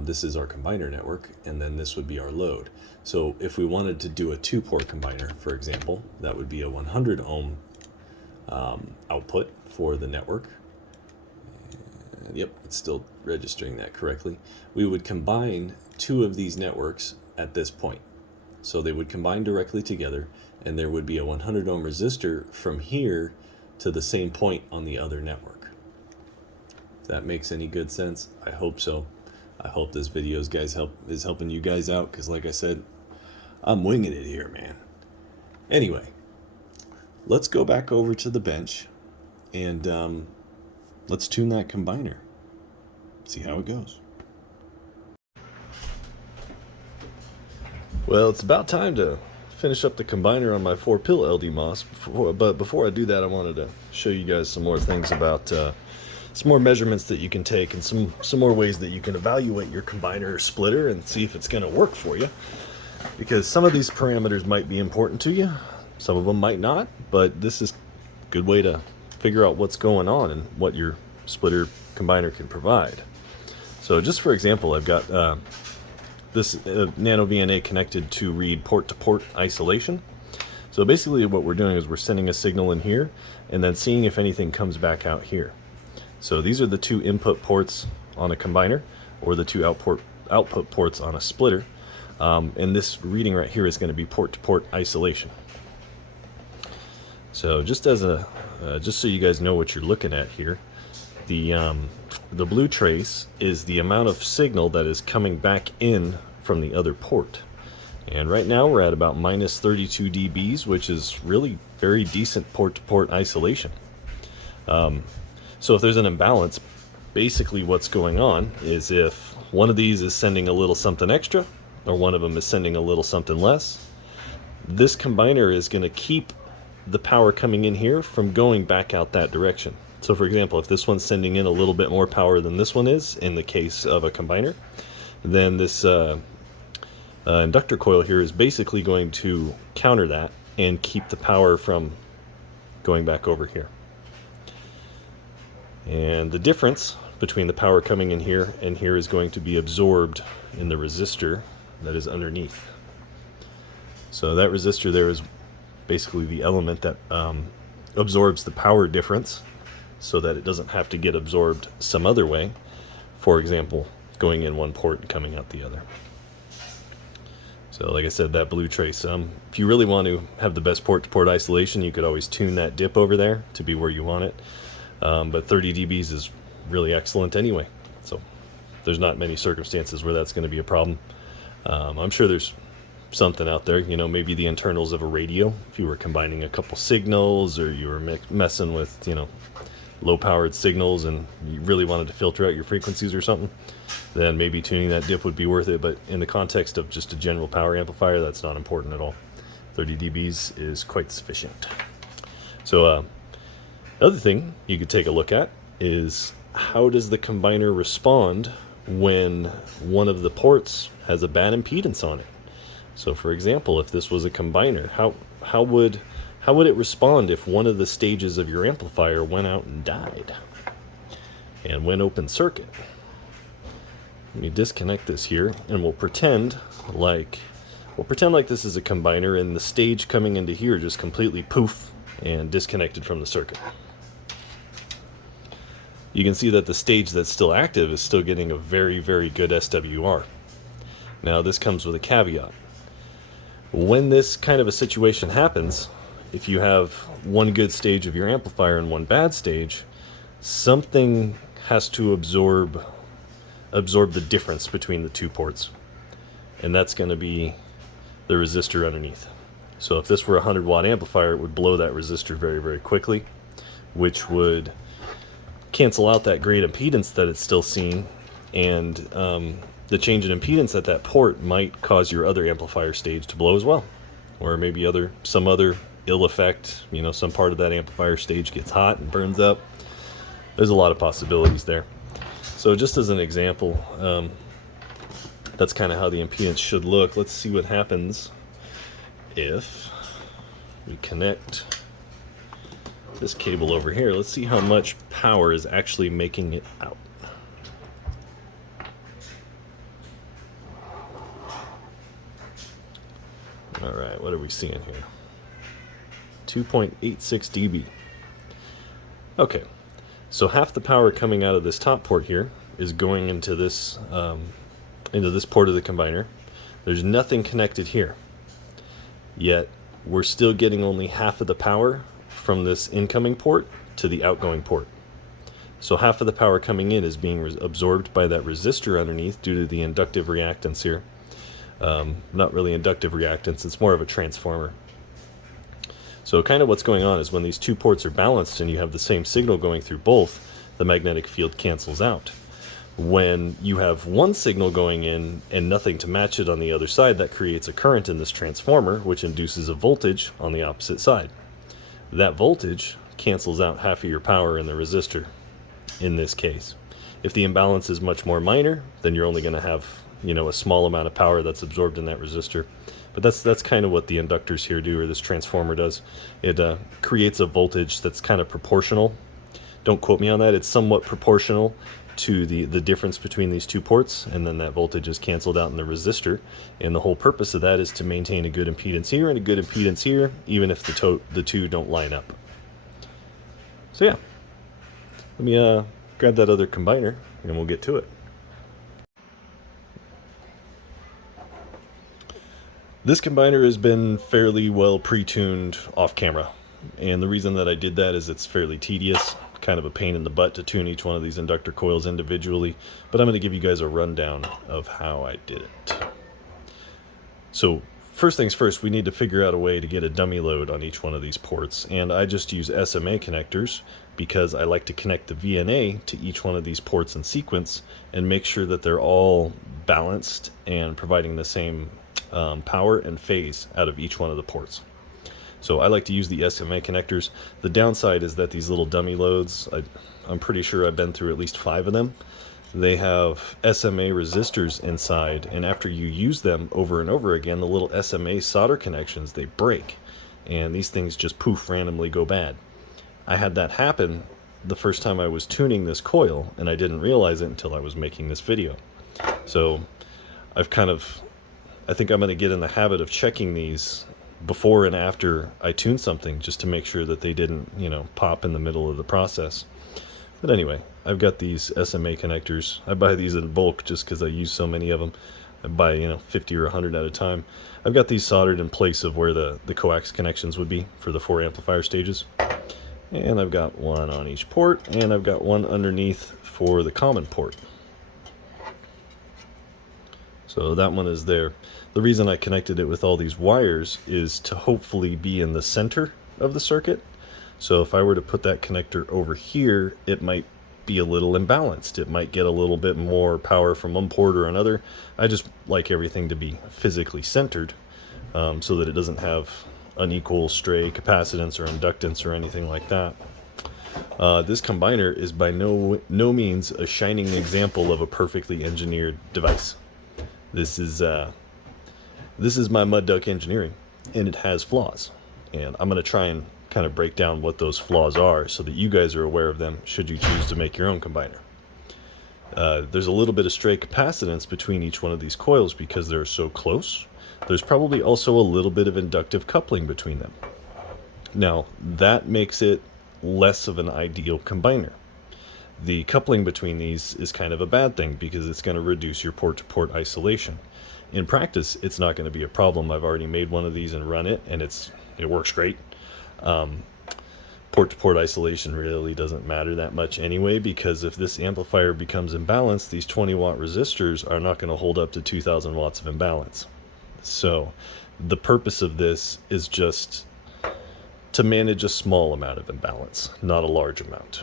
This is our combiner network, and then this would be our load. So if we wanted to do a 2-port combiner, for example, that would be a 100 ohm output for the network. And yep, it's still registering that correctly. We would combine two of these networks at this point. So they would combine directly together, and there would be a 100 ohm resistor from here to the same point on the other network. If that makes any good sense, I hope so. I hope this video is helping you guys out, because like I said, I'm winging it here, man. Anyway, let's go back over to the bench and let's tune that combiner. See how it goes. Well, it's about time to finish up the combiner on my 4-pill LDMOS. But before I do that, I wanted to show you guys some more things about some more measurements that you can take, and some more ways that you can evaluate your combiner or splitter and see if it's going to work for you. Because some of these parameters might be important to you, some of them might not, but this is a good way to figure out what's going on and what your splitter combiner can provide. So just for example, I've got this Nano VNA connected to read port-to-port isolation. So basically what we're doing is we're sending a signal in here and then seeing if anything comes back out here. So these are the two input ports on a combiner, or the two output ports on a splitter. And this reading right here is going to be port-to-port isolation. So just as just so you guys know what you're looking at here, the blue trace is the amount of signal that is coming back in from the other port. And right now we're at about minus 32 dBs, which is really very decent port-to-port isolation. So if there's an imbalance, basically what's going on is if one of these is sending a little something extra, or one of them is sending a little something less, this combiner is going to keep the power coming in here from going back out that direction. So for example, if this one's sending in a little bit more power than this one is, in the case of a combiner, then this inductor coil here is basically going to counter that and keep the power from going back over here. And the difference between the power coming in here and here is going to be absorbed in the resistor that is underneath. So that resistor there is basically the element that absorbs the power difference, so that it doesn't have to get absorbed some other way, for example going in one port and coming out the other. So like I said, that blue trace, if you really want to have the best port-to-port isolation, you could always tune that dip over there to be where you want it, but 30 dBs is really excellent anyway, so there's not many circumstances where that's going to be a problem. I'm sure there's something out there, maybe the internals of a radio, if you were combining a couple signals, or you were messing with low powered signals and you really wanted to filter out your frequencies or something, then maybe tuning that dip would be worth it. But in the context of just a general power amplifier, that's not important at all. 30 dBs is quite sufficient. So another thing you could take a look at is how does the combiner respond when one of the ports has a bad impedance on it. So for example, if this was a combiner, how would it respond if one of the stages of your amplifier went out and died and went open circuit? Let me disconnect this here, and we'll pretend like this is a combiner, and the stage coming into here just completely poof and disconnected from the circuit. You can see that the stage that's still active is still getting a very, very good SWR. Now this comes with a caveat. When this kind of a situation happens, if you have one good stage of your amplifier and one bad stage, something has to absorb the difference between the two ports, and that's going to be the resistor underneath. So if this were a 100-watt amplifier, it would blow that resistor very, very quickly, which would cancel out that great impedance that it's still seeing, and the change in impedance at that port might cause your other amplifier stage to blow as well, or maybe some other ill effect. You know, some part of that amplifier stage gets hot and burns up. There's a lot of possibilities there. So just as an example, that's kind of how the impedance should look. Let's see what happens if we connect this cable over here. Let's see how much power is actually making it out. All right, what are we seeing here? 2.86 dB. Okay, so half the power coming out of this top port here is going into this port of the combiner. There's nothing connected here, yet we're still getting only half of the power from this incoming port to the outgoing port. So half of the power coming in is being absorbed by that resistor underneath due to the inductive reactance here. Not really inductive reactance, it's more of a transformer. So kind of what's going on is when these two ports are balanced and you have the same signal going through both, the magnetic field cancels out. When you have one signal going in and nothing to match it on the other side, that creates a current in this transformer, which induces a voltage on the opposite side. That voltage cancels out half of your power in the resistor in this case. If the imbalance is much more minor, then you're only going to have, you know, a small amount of power that's absorbed in that resistor. But that's kind of what the inductors here do, or this transformer does. It creates a voltage that's kind of proportional. Don't quote me on that. It's somewhat proportional to the difference between these two ports, and then that voltage is canceled out in the resistor. And the whole purpose of that is to maintain a good impedance here and a good impedance here, even if the two don't line up. So yeah, let me grab that other combiner and we'll get to it. This combiner has been fairly well pre-tuned off camera, and the reason that I did that is it's fairly tedious, kind of a pain in the butt to tune each one of these inductor coils individually, but I'm going to give you guys a rundown of how I did it. So first things first, we need to figure out a way to get a dummy load on each one of these ports, and I just use SMA connectors because I like to connect the VNA to each one of these ports in sequence and make sure that they're all balanced and providing the same power and phase out of each one of the ports. So I like to use the SMA connectors. The downside is that these little dummy loads, I'm pretty sure I've been through at least 5 of them. They have SMA resistors inside, and after you use them over and over again, the little SMA solder connections, they break, and these things just poof randomly go bad. I had that happen the first time I was tuning this coil, and I didn't realize it until I was making this video. So I think I'm going to get in the habit of checking these before and after I tune something, just to make sure that they didn't, you know, pop in the middle of the process. But anyway, I've got these SMA connectors. I buy these in bulk just because I use so many of them. I buy, 50 or 100 at a time. I've got these soldered in place of where the coax connections would be for the 4 amplifier stages. And I've got one on each port, and I've got one underneath for the common port. So that one is there. The reason I connected it with all these wires is to hopefully be in the center of the circuit. So if I were to put that connector over here, it might be a little imbalanced. It might get a little bit more power from one port or another. I just like everything to be physically centered. so that it doesn't have unequal stray capacitance or inductance or anything like that. This combiner is by no means a shining example of a perfectly engineered device. This is my mud duck engineering, and it has flaws. And I'm going to try and kind of break down what those flaws are so that you guys are aware of them should you choose to make your own combiner. There's a little bit of stray capacitance between each one of these coils because they're so close. There's probably also a little bit of inductive coupling between them. Now, that makes it less of an ideal combiner. The coupling between these is kind of a bad thing because it's going to reduce your port-to-port isolation. In practice, it's not going to be a problem. I've already made one of these and run it, and it works great. Port-to-port isolation really doesn't matter that much anyway, because if this amplifier becomes imbalanced, these 20-watt resistors are not going to hold up to 2,000 watts of imbalance. So the purpose of this is just to manage a small amount of imbalance, not a large amount.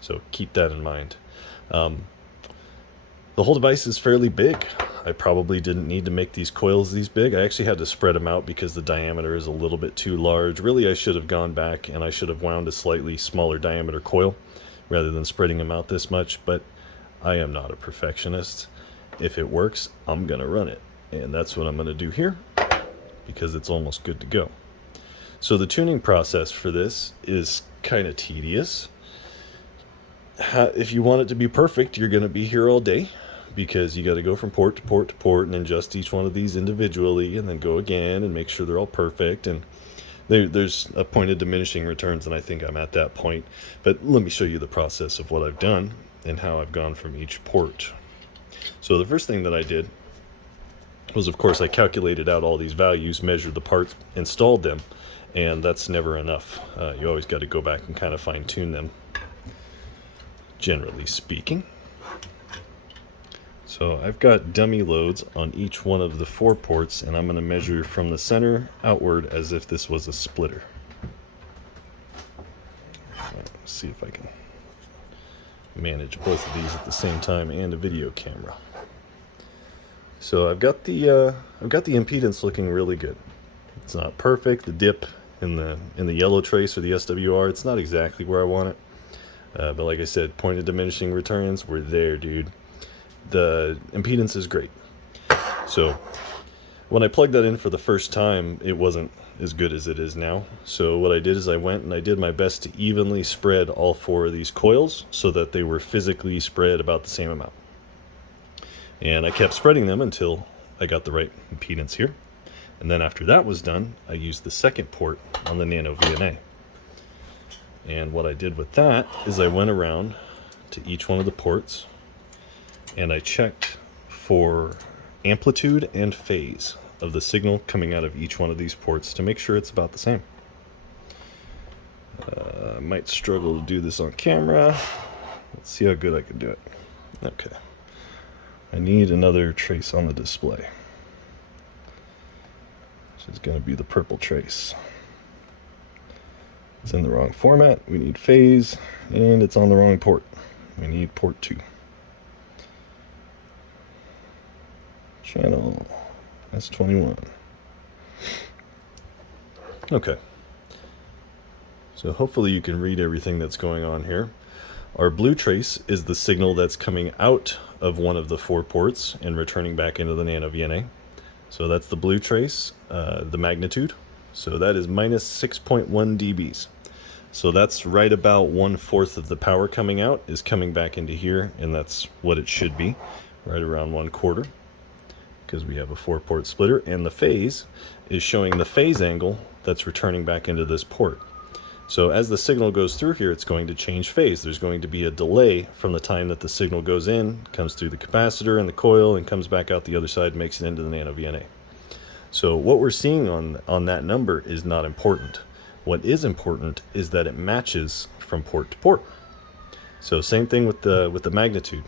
So keep that in mind. The whole device is fairly big. I probably didn't need to make these coils these big. I actually had to spread them out because the diameter is a little bit too large. Really, I should have gone back and I should have wound a slightly smaller diameter coil rather than spreading them out this much, but I am not a perfectionist. If it works, I'm gonna run it. And that's what I'm gonna do here because it's almost good to go. So the tuning process for this is kind of tedious. If you want it to be perfect, you're going to be here all day because you got to go from port to port to port and adjust each one of these individually and then go again and make sure they're all perfect. And there's a point of diminishing returns, and I think I'm at that point. But let me show you the process of what I've done and how I've gone from each port. So the first thing that I did was, of course, I calculated out all these values, measured the parts, installed them, and that's never enough. You always got to go back and kind of fine-tune them, generally speaking. So I've got dummy loads on each one of the 4 ports, and I'm going to measure from the center outward as if this was a splitter. Let's see if I can manage both of these at the same time and a video camera. So I've got the impedance looking really good. It's not perfect. The dip in the yellow trace or the SWR, it's not exactly where I want it. But like I said, point of diminishing returns, we're there, dude. The impedance is great. So when I plugged that in for the first time, it wasn't as good as it is now. So what I did is I went and I did my best to evenly spread all 4 of these coils so that they were physically spread about the same amount. And I kept spreading them until I got the right impedance here. And then after that was done, I used the second port on the Nano VNA. And what I did with that is I went around to each one of the ports and I checked for amplitude and phase of the signal coming out of each one of these ports to make sure it's about the same. I might struggle to do this on camera. Let's see how good I can do it. Okay. I need another trace on the display. This is going to be the purple trace. It's in the wrong format. We need phase, and it's on the wrong port. We need port 2. Channel S21. Okay. So hopefully you can read everything that's going on here. Our blue trace is the signal that's coming out of one of the 4 ports and returning back into the Nano VNA. So that's the blue trace, the magnitude. So that is minus 6.1 dBs. So that's right about 1/4 of the power coming out is coming back into here, and that's what it should be, right around 1/4, because we have a 4-port splitter, and the phase is showing the phase angle that's returning back into this port. So as the signal goes through here, it's going to change phase. There's going to be a delay from the time that the signal goes in, comes through the capacitor and the coil, and comes back out the other side, makes it into the Nano VNA. So what we're seeing on that number is not important. What is important is that it matches from port to port. So same thing with the magnitude.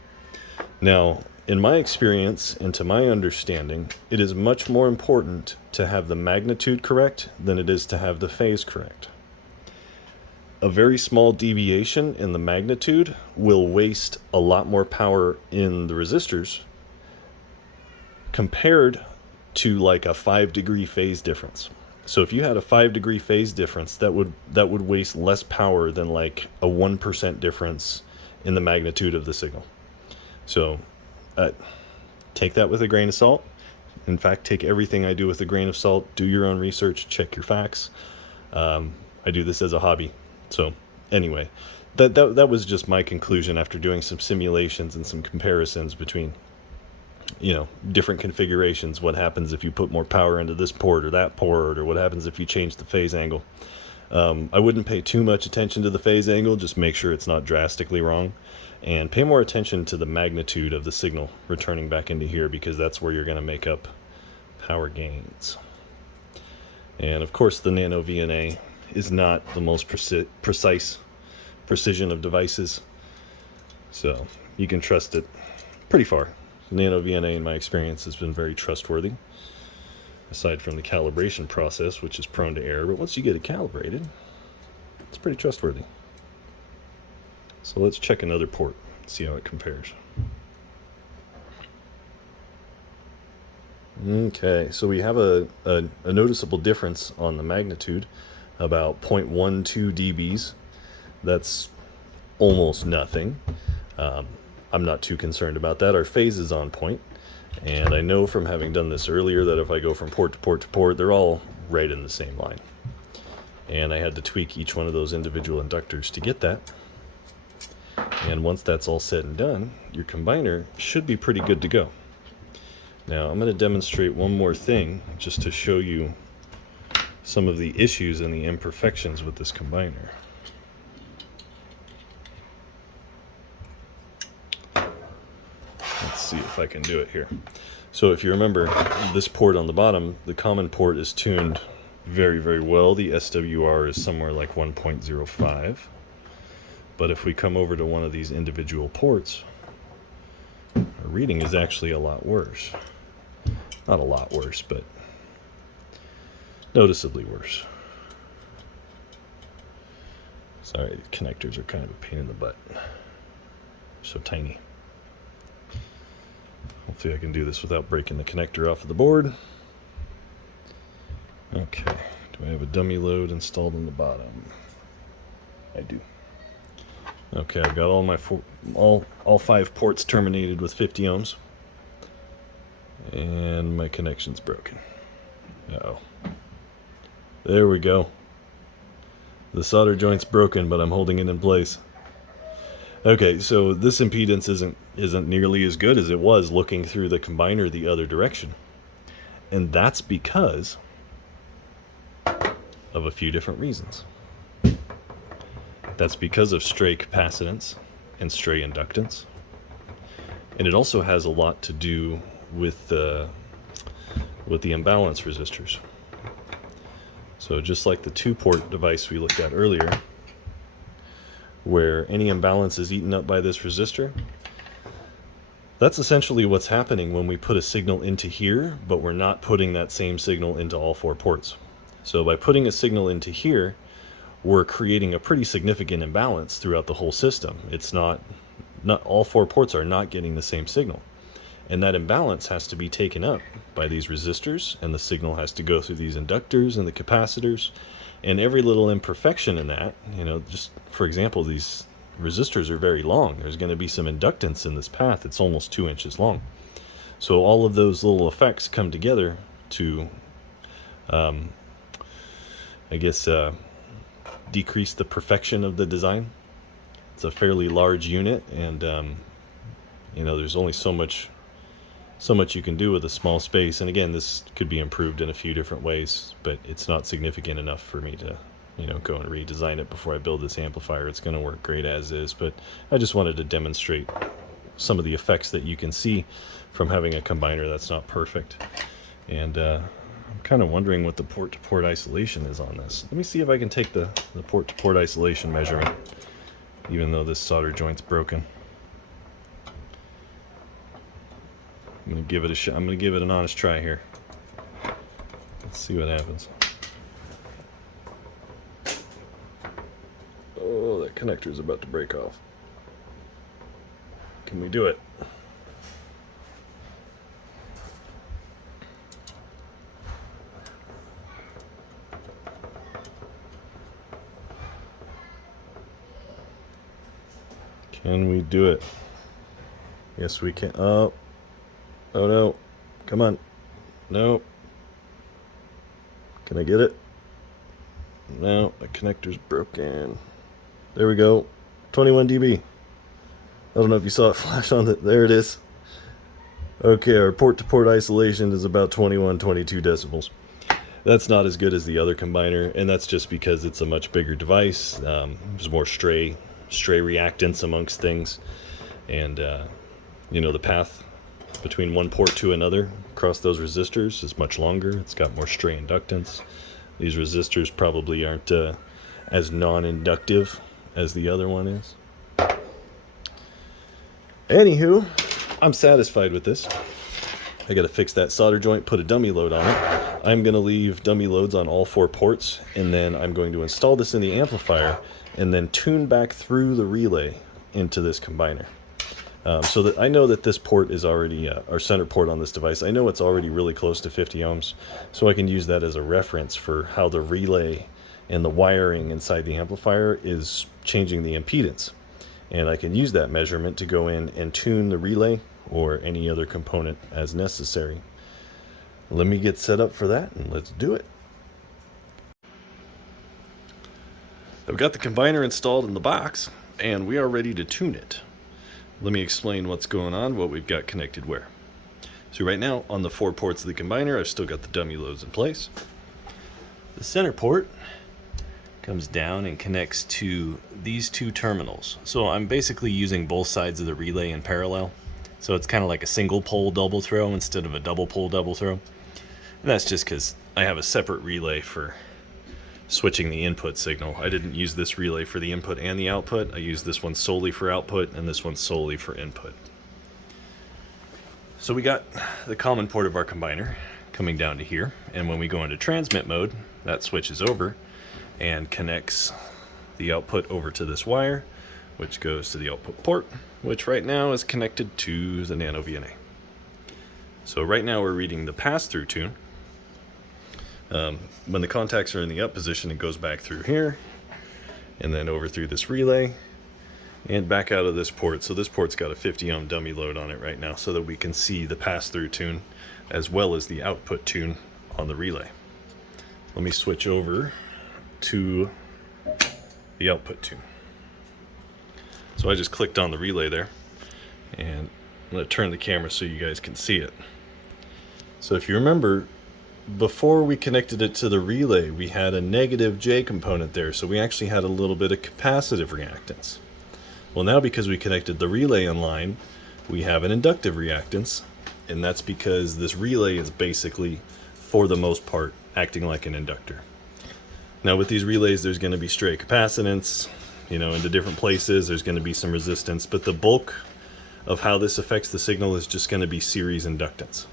Now, in my experience and to my understanding, it is much more important to have the magnitude correct than it is to have the phase correct. A very small deviation in the magnitude will waste a lot more power in the resistors compared to like a 5-degree phase difference. So if you had a 5-degree phase difference, that would waste less power than like a 1% difference in the magnitude of the signal. So take that with a grain of salt. In fact, take everything I do with a grain of salt. Do your own research, check your facts. I do this as a hobby. So anyway, that was just my conclusion after doing some simulations and some comparisons between, you know, different configurations. What happens if you put more power into this port or that port, or what happens if you change the phase angle. I wouldn't pay too much attention to the phase angle, just make sure it's not drastically wrong, and pay more attention to the magnitude of the signal returning back into here, because that's where you're going to make up power gains. And of course the Nano VNA is not the most precise precision of devices, so you can trust it pretty far. Nano VNA, in my experience, has been very trustworthy, aside from the calibration process, which is prone to error. But once you get it calibrated, it's pretty trustworthy. So let's check another port, see how it compares. Okay, so we have a noticeable difference on the magnitude, about 0.12 dBs. That's almost nothing. I'm not too concerned about that. Our phase is on point, and I know from having done this earlier that if I go from port to port to port, they're all right in the same line. And I had to tweak each one of those individual inductors to get that. And once that's all said and done, your combiner should be pretty good to go. Now I'm going to demonstrate one more thing just to show you some of the issues and the imperfections with this combiner. Let's see if I can do it here. So if you remember, this port on the bottom, the common port is tuned very, very well. The SWR is somewhere like 1.05. But if we come over to one of these individual ports, our reading is actually a lot worse. Not a lot worse, but noticeably worse. Sorry, the connectors are kind of a pain in the butt. They're so tiny. Hopefully I can do this without breaking the connector off of the board. Okay, do I have a dummy load installed on the bottom? I do. Okay, I've got all my all 5 ports terminated with 50 ohms. And my connection's broken. Uh-oh. There we go. The solder joint's broken, but I'm holding it in place. Okay, so this impedance isn't nearly as good as it was looking through the combiner the other direction. And that's because of a few different reasons. That's because of stray capacitance and stray inductance. And it also has a lot to do with the imbalance resistors. So just like the 2-port device we looked at earlier, where any imbalance is eaten up by this resistor, that's essentially what's happening when we put a signal into here, but we're not putting that same signal into all 4 ports. So by putting a signal into here, we're creating a pretty significant imbalance throughout the whole system. It's not all 4 ports are not getting the same signal. And that imbalance has to be taken up by these resistors, and the signal has to go through these inductors and the capacitors, and every little imperfection in that, you know, just for example, these resistors are very long. There's going to be some inductance in this path. It's almost 2 inches long. So all of those little effects come together to, decrease the perfection of the design. It's a fairly large unit, and there's only so much you can do with a small space. And again, this could be improved in a few different ways, but it's not significant enough for me to go and redesign it before I build this amplifier. It's going to work great as is, but I just wanted to demonstrate some of the effects that you can see from having a combiner that's not perfect. And I'm kind of wondering what the port-to-port isolation is on this. Let me see if I can take the port-to-port isolation measurement, even though this solder joint's broken. I'm going to give it a shot. I'm going to give it an honest try here. Let's see what happens. Oh, that connector is about to break off. Can we do it? Can we do it? Yes, we can. Oh no. Come on. No. Can I get it? No, the connector's broken. There we go. 21 dB. I don't know if you saw it flash on it. There it is. Okay, our port-to-port isolation is about 21, 22 decibels. That's not as good as the other combiner, and that's just because it's a much bigger device. There's more stray reactance amongst things, and the path between one port to another across those resistors is much longer. It's got more stray inductance. These resistors probably aren't as non-inductive as the other one is. Anywho, I'm satisfied with this. I gotta fix that solder joint, put a dummy load on it. I'm gonna leave dummy loads on all 4 ports, and then I'm going to install this in the amplifier and then tune back through the relay into this combiner. So that I know that this port is already, our center port on this device, I know it's already really close to 50 ohms, so I can use that as a reference for how the relay and the wiring inside the amplifier is changing the impedance. And I can use that measurement to go in and tune the relay or any other component as necessary. Let me get set up for that and let's do it. I've got the combiner installed in the box and we are ready to tune it. Let me explain what's going on, what we've got connected where. So right now on the 4 ports of the combiner, I've still got the dummy loads in place. The center port comes down and connects to these 2 terminals. So I'm basically using both sides of the relay in parallel. So it's kind of like a single pole double throw instead of a double pole double throw. And that's just because I have a separate relay for switching the input signal. I didn't use this relay for the input and the output. I used this one solely for output and this one solely for input. So we got the common port of our combiner coming down to here, and when we go into transmit mode, that switches over and connects the output over to this wire, which goes to the output port, which right now is connected to the Nano VNA. So right now we're reading the pass-through tune. When the contacts are in the up position, it goes back through here and then over through this relay and back out of this port. So this port's got a 50 ohm dummy load on it right now so that we can see the pass-through tune as well as the output tune on the relay. Let me switch over to the output tune. So I just clicked on the relay there, and I'm going to turn the camera so you guys can see it. So if you remember, before we connected it to the relay, we had a negative J component there, so we actually had a little bit of capacitive reactance. Well, now because we connected the relay in line, we have an inductive reactance, and that's because this relay is basically, for the most part, acting like an inductor. Now with these relays, there's going to be stray capacitance, into different places. There's going to be some resistance, but the bulk of how this affects the signal is just going to be series inductance.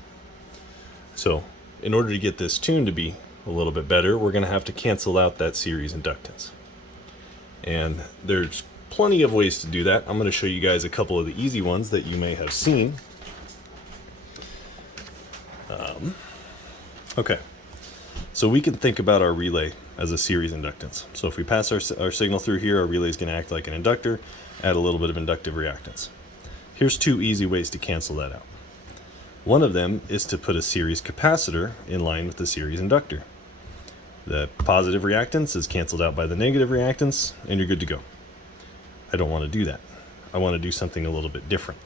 So in order to get this tune to be a little bit better, we're going to have to cancel out that series inductance. And there's plenty of ways to do that. I'm going to show you guys a couple of the easy ones that you may have seen. Okay. So we can think about our relay as a series inductance. So if we pass our signal through here, our relay is going to act like an inductor, add a little bit of inductive reactance. Here's 2 easy ways to cancel that out. One of them is to put a series capacitor in line with the series inductor. The positive reactance is canceled out by the negative reactance, and you're good to go. I don't want to do that. I want to do something a little bit different.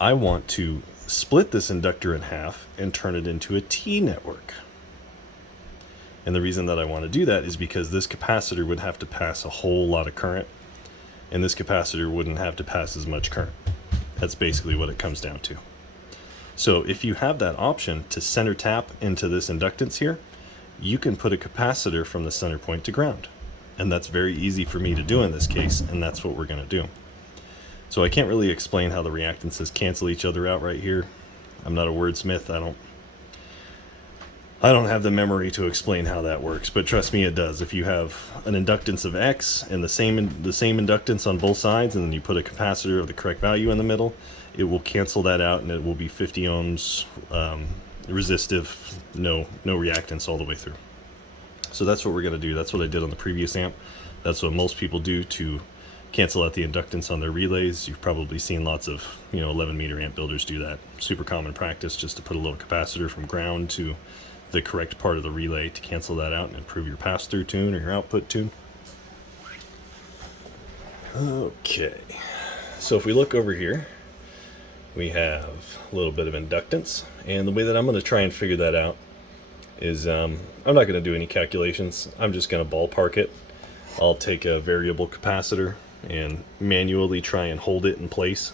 I want to split this inductor in half and turn it into a T network. And the reason that I want to do that is because this capacitor would have to pass a whole lot of current, and this capacitor wouldn't have to pass as much current. That's basically what it comes down to. So if you have that option to center tap into this inductance here, you can put a capacitor from the center point to ground. And that's very easy for me to do in this case, and that's what we're going to do. So I can't really explain how the reactances cancel each other out right here. I'm not a wordsmith. I don't have the memory to explain how that works, but trust me, it does. If you have an inductance of X and the same inductance on both sides, and then you put a capacitor of the correct value in the middle, it will cancel that out, and it will be 50 ohms resistive, no reactance all the way through. So that's what we're going to do. That's what I did on the previous amp. That's what most people do to cancel out the inductance on their relays. You've probably seen lots of 11 meter amp builders do that. Super common practice, just to put a little capacitor from ground to the correct part of the relay to cancel that out and improve your pass-through tune or your output tune. Okay, so if we look over here, we have a little bit of inductance, and the way that I'm going to try and figure that out is I'm not going to do any calculations. I'm just going to ballpark it. I'll take a variable capacitor and manually try and hold it in place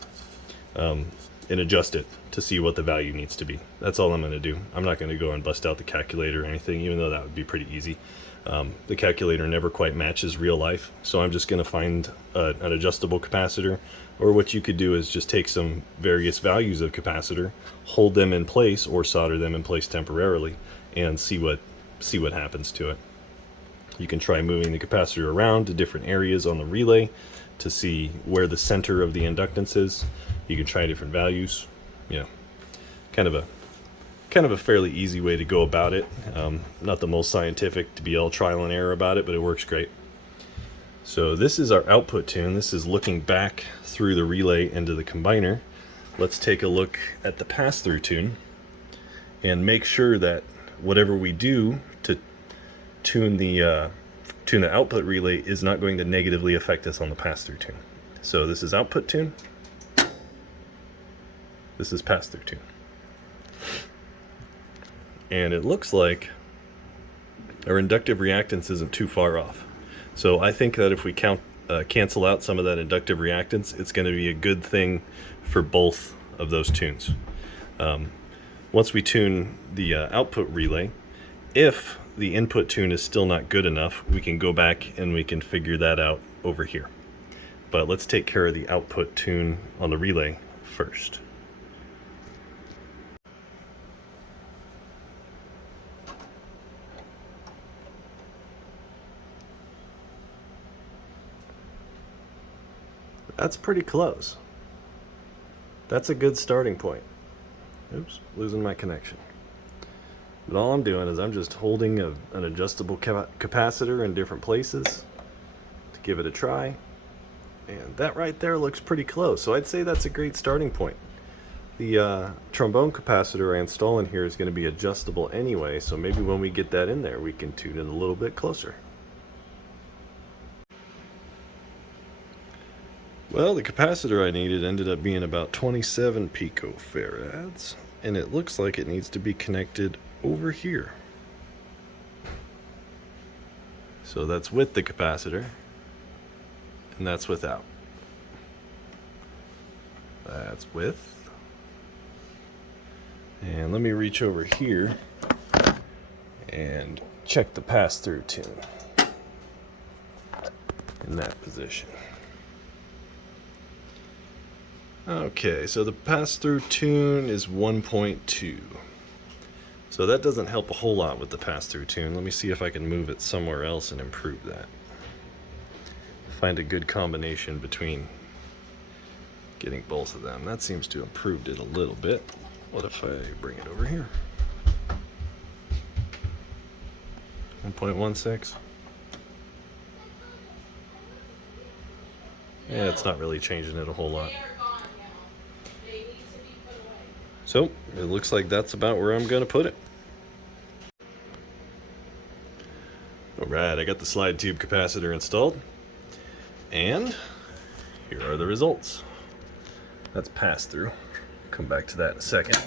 and adjust it to see what the value needs to be. That's all I'm going to do. I'm not going to go and bust out the calculator or anything, even though that would be pretty easy. The calculator never quite matches real life, so I'm just going to find an adjustable capacitor, or what you could do is just take some various values of capacitor, hold them in place or solder them in place temporarily, and see what happens to it. You can try moving the capacitor around to different areas on the relay to see where the center of the inductance is. You can try different values. Kind of a fairly easy way to go about it. Not the most scientific to be all trial and error about it, but it works great. So this is our output tune. This is looking back through the relay into the combiner. Let's take a look at the pass-through tune and make sure that whatever we do to tune the output relay is not going to negatively affect us on the pass-through tune. So this is output tune. This is pass-through tune. And it looks like our inductive reactance isn't too far off. So I think that if we cancel out some of that inductive reactance, it's going to be a good thing for both of those tunes. Once we tune the output relay, if the input tune is still not good enough, we can go back and we can figure that out over here. But let's take care of the output tune on the relay first. That's pretty close. That's a good starting point. Oops, losing my connection. But all I'm doing is I'm just holding an adjustable capacitor in different places to give it a try. And that right there looks pretty close. So I'd say that's a great starting point. The trombone capacitor I install in here is going to be adjustable anyway, so maybe when we get that in there, we can tune it a little bit closer. Well, the capacitor I needed ended up being about 27 picofarads, and it looks like it needs to be connected over here. So that's with the capacitor, and that's without. That's with. And let me reach over here and check the pass-through tune in that position. Okay, so the pass-through tune is 1.2. So that doesn't help a whole lot with the pass-through tune. Let me see if I can move it somewhere else and improve that. Find a good combination between getting both of them. That seems to have improved it a little bit. What if I bring it over here? 1.16. Yeah, it's not really changing it a whole lot. So it looks like that's about where I'm going to put it. Alright, I got the slide tube capacitor installed, and here are the results. That's pass through. Come back to that in a second.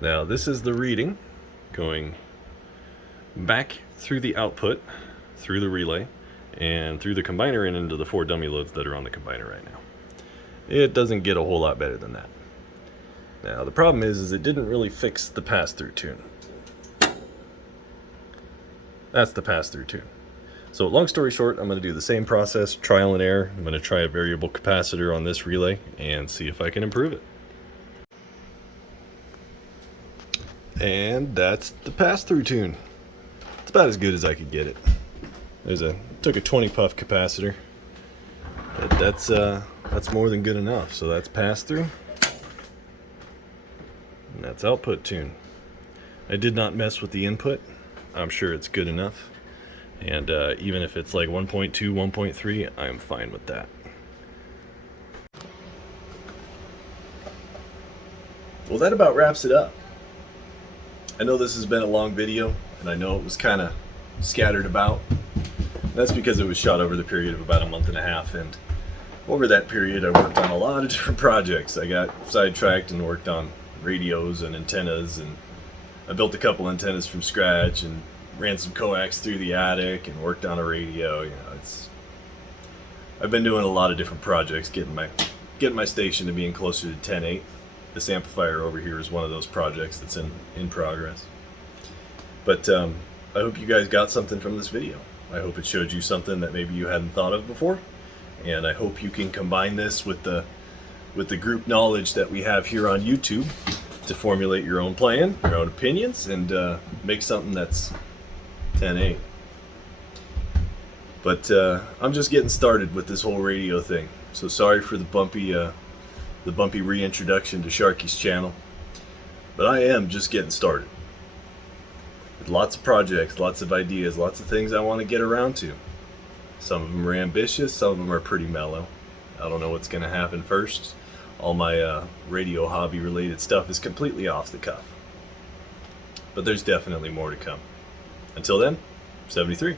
Now this is the reading going back through the output, through the relay, and through the combiner and into the 4 dummy loads that are on the combiner right now. It doesn't get a whole lot better than that. Now the problem is it didn't really fix the pass-through tune. That's the pass-through tune. So long story short, I'm going to do the same process, trial and error. I'm going to try a variable capacitor on this relay and see if I can improve it. And that's the pass-through tune. It's about as good as I could get it. Took a 20 puff capacitor, but that's more than good enough. So that's pass-through, and that's output tune. I did not mess with the input. I'm sure it's good enough. And even if it's like 1.2, 1.3, I'm fine with that. Well, that about wraps it up. I know this has been a long video, and I know it was kind of scattered about. That's because it was shot over the period of about a month and a half, and over that period I worked on a lot of different projects. I got sidetracked and worked on radios and antennas, and I built a couple antennas from scratch and ran some coax through the attic and worked on a radio. I've been doing a lot of different projects, getting my station to being closer to 10.8. This amplifier over here is one of those projects that's in progress. But I hope you guys got something from this video. I hope it showed you something that maybe you hadn't thought of before, and I hope you can combine this with the group knowledge that we have here on YouTube to formulate your own plan, your own opinions, and make something that's 10.8. But I'm just getting started with this whole radio thing, so sorry for the bumpy reintroduction to Sharky's channel, but I am just getting started. With lots of projects, lots of ideas, lots of things I want to get around to. Some of them are ambitious, some of them are pretty mellow. I don't know what's going to happen first. All my radio hobby related stuff is completely off the cuff. But there's definitely more to come. Until then, 73.